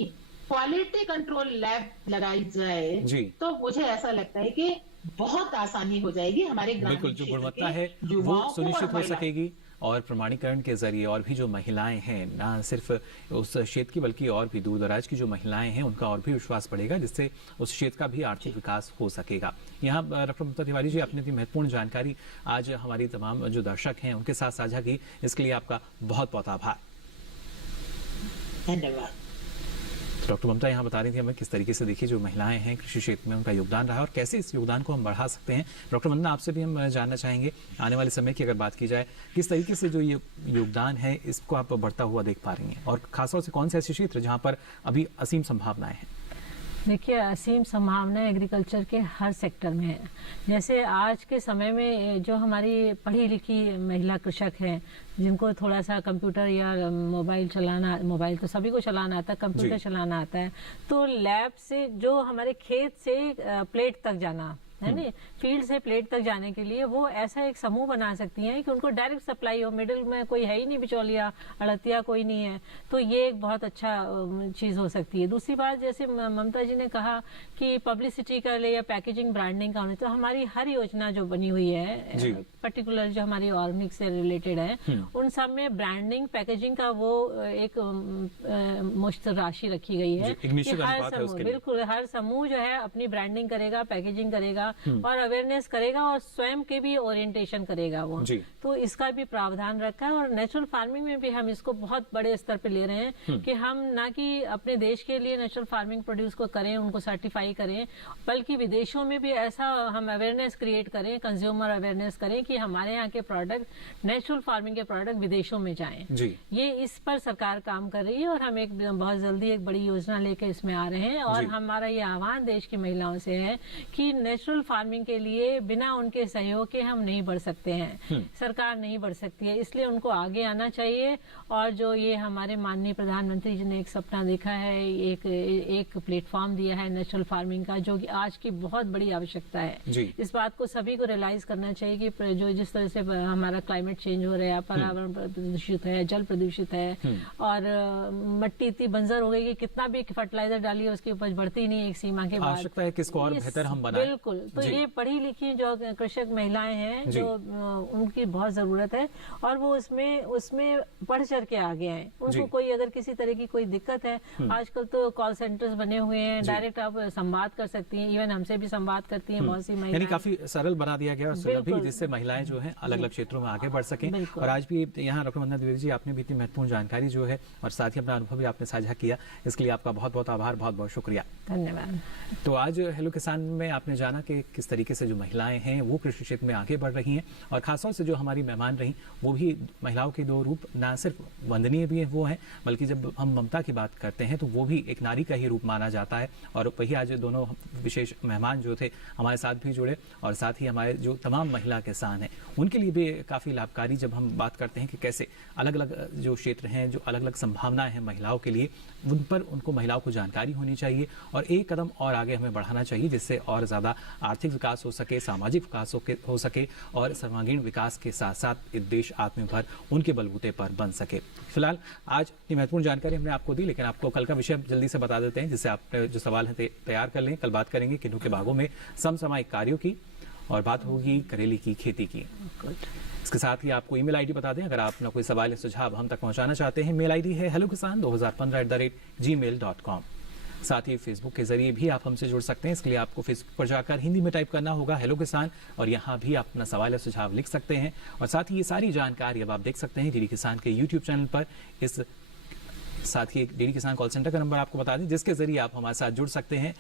क्वालिटी कंट्रोल लैब लगाई जाए तो मुझे ऐसा लगता है कि बहुत आसानी हो जाएगी हमारे बिल्कुल जो गुणवत्ता है वो सुनिश्चित हो सकेगी और प्रमाणीकरण के जरिए और भी जो महिलाएं हैं ना सिर्फ उस क्षेत्र की बल्कि और भी दूर दराज की जो महिलाएं हैं उनका और भी विश्वास बढ़ेगा, जिससे उस क्षेत्र का भी आर्थिक विकास हो सकेगा। यहाँ डॉक्टर ममता तिवारी जी आपने इतनी महत्वपूर्ण जानकारी आज हमारी तमाम जो दर्शक हैं उनके साथ साझा की, इसके लिए आपका बहुत बहुत आभार। धन्यवाद। डॉक्टर ममता यहाँ बता रही थी हमें किस तरीके से देखिए जो महिलाएं हैं कृषि क्षेत्र में उनका योगदान रहा और कैसे इस योगदान को हम बढ़ा सकते हैं। डॉक्टर वंदना आपसे भी हम जानना चाहेंगे आने वाले समय की अगर बात की जाए किस तरीके से जो ये योगदान है इसको आप बढ़ता हुआ देख पा रही हैं और खासतौर से कौन से ऐसे क्षेत्र जहाँ पर अभी असीम संभावनाएं हैं। देखिए, असीम संभावना एग्रीकल्चर के हर सेक्टर में है। जैसे आज के समय में जो हमारी पढ़ी लिखी महिला कृषक हैं, जिनको थोड़ा सा कंप्यूटर या मोबाइल चलाना, मोबाइल तो सभी को चलाना आता है, कंप्यूटर चलाना आता है, तो लैब से जो हमारे खेत से प्लेट तक जाना है ना, फील्ड से प्लेट तक जाने के लिए वो ऐसा एक समूह बना सकती हैं कि उनको डायरेक्ट सप्लाई हो, मिडिल में कोई है ही नहीं, बिचौलिया अड़तिया कोई नहीं है, तो ये एक बहुत अच्छा चीज हो सकती है। दूसरी बात, जैसे ममता जी ने कहा कि पब्लिसिटी का ले या पैकेजिंग ब्रांडिंग का होने, तो हमारी हर योजना जो बनी हुई है पर्टिकुलर जो हमारी ऑर्गेनिक से रिलेटेड है, उन सब में ब्रांडिंग पैकेजिंग का वो एक मुश्त राशि रखी गई है कि हर समूह, बिल्कुल हर समूह जो है अपनी ब्रांडिंग करेगा, पैकेजिंग करेगा और अवेयरनेस करेगा और स्वयं के भी ओरिएंटेशन करेगा वो, तो इसका भी प्रावधान रखा है। और नेचुरल फार्मिंग में भी हम इसको बहुत बड़े स्तर पे ले रहे हैं कि हम ना कि अपने देश के लिए नेचुरल फार्मिंग प्रोड्यूस को करें, उनको सर्टिफाई करें, बल्कि विदेशों में भी ऐसा हम अवेयरनेस क्रिएट करें, कंज्यूमर अवेयरनेस करें कि हमारे यहाँ के प्रोडक्ट, नेचुरल फार्मिंग के प्रोडक्ट विदेशों में जाएं। ये इस पर सरकार काम कर रही है और हम एक बहुत जल्दी एक बड़ी योजना लेकर इसमें आ रहे हैं। और हमारा ये आह्वान देश की महिलाओं से है कि नेचुरल फार्मिंग के लिए बिना उनके सहयोग के हम नहीं बढ़ सकते हैं, सरकार नहीं बढ़ सकती है, इसलिए उनको आगे आना चाहिए। और जो ये हमारे माननीय प्रधानमंत्री जी ने एक सपना देखा है, एक प्लेटफॉर्म दिया है नेचुरल फार्मिंग का, जो कि आज की बहुत बड़ी आवश्यकता है। इस बात को सभी को रियलाइज करना चाहिए कि जो जिस तरह से हमारा क्लाइमेट चेंज हो रहा है, पर्यावरण प्रदूषित है, जल प्रदूषित है और मट्टी इतनी बंजर हो गई कि कितना भी फर्टिलाइजर डालिए उसकी उपज बढ़ती नहीं एक सीमा के बाद। आवश्यकता है कि इसको और बेहतर हम बनाएं। बिल्कुल, तो ये पढ़ी लिखी जो कृषक महिलाएं हैं, जो उनकी बहुत जरूरत है और वो उसमें बढ़ चढ़ के आगे हैं। उनको कोई अगर किसी तरह की कोई दिक्कत है, आजकल तो कॉल सेंटर्स बने हुए हैं, डायरेक्ट आप संवाद कर सकती हैं, इवन हमसे भी संवाद करती हैं बहुत सी महिलाएं, यानी काफी सरल बना दिया गया और सुलभ भी, जिससे महिलाएं जो है अलग अलग क्षेत्रों में आगे बढ़ सकें। और आज भी यहाँ डॉक्टर वंदना द्विवेदी जी, आपने भी इतनी महत्वपूर्ण जानकारी जो है और साथ ही अपना अनुभव भी आपने साझा किया, इसके लिए आपका बहुत बहुत आभार, बहुत बहुत शुक्रिया, धन्यवाद। तो आज हेलो किसान में आपने जाना कि किस तरीके से जो महिलाएं हैं वो कृषि क्षेत्र में आगे बढ़ रही हैं और खासतौर से जो हमारी मेहमान रही वो भी महिलाओं के दो रूप ना सिर्फ वंदनीय भी वो हैं, बल्कि जब हम ममता की बात करते हैं तो वो भी एक नारी का ही रूप माना जाता है। और वही आज दोनों विशेष मेहमान जो थे हमारे साथ भी जुड़े और साथ ही हमारे जो तमाम महिला किसान हैं उनके लिए भी काफ़ी लाभकारी, जब हम बात करते हैं कि कैसे अलग अलग जो क्षेत्र हैं, जो अलग अलग संभावनाएं हैं महिलाओं के लिए, उन पर उनको महिलाओं को जानकारी होनी चाहिए और एक कदम और आगे हमें बढ़ाना चाहिए, जिससे और ज़्यादा आर्थिक विकास हो सके, सामाजिक विकास हो सके और सर्वांगीण विकास के साथ साथ देश आत्मनिर्भर उनके बलबूते पर बन सके। फिलहाल आज इतनी महत्वपूर्ण जानकारी हमने आपको दी, लेकिन आपको कल का विषय जल्दी से बता देते हैं, जिससे आप जो सवाल है तैयार कर लें। कल बात करेंगे किन्नू के बागों में समसामयिक कार्यों की और बात होगी करेले की खेती की। इसके साथ ही आपको ईमेल आईडी बता दें, अगर आप अपना कोई सवाल या सुझाव हम तक पहुंचाना चाहते हैं, मेल आईडी है hellokisan2015@gmail.com। साथ ही फेसबुक के जरिए भी आप हमसे जुड़ सकते हैं। इसके लिए आपको फेसबुक पर जाकर हिंदी में टाइप करना होगा हेलो किसान और यहाँ भी आप अपना सवाल या सुझाव लिख सकते हैं। और साथ ही ये सारी जानकारी अब आप देख सकते हैं डीडी किसान के यूट्यूब चैनल पर। इस साथ ही डीडी किसान कॉल सेंटर का नंबर आपको बता दें, जिसके जरिए आप हमारे साथ जुड़ सकते हैं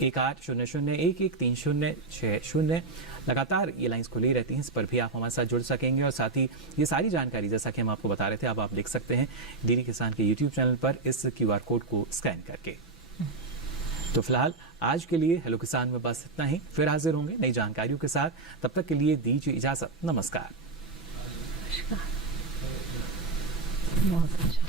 1800113060। लगातार ये लाइंस खुली रहती हैं, इस पर भी आप हमारे साथ जुड़ सकेंगे। और साथ ही ये सारी जानकारी जैसा कि हम आपको बता रहे थे अब आप देख सकते हैं डीडी किसान के यूट्यूब चैनल पर इस QR कोड को स्कैन करके। तो फिलहाल आज के लिए हेलो किसान में बस इतना ही, फिर हाजिर होंगे नई जानकारियों के साथ। तब तक के लिए दीजिए इजाजत, नमस्कार। बहुत अच्छा।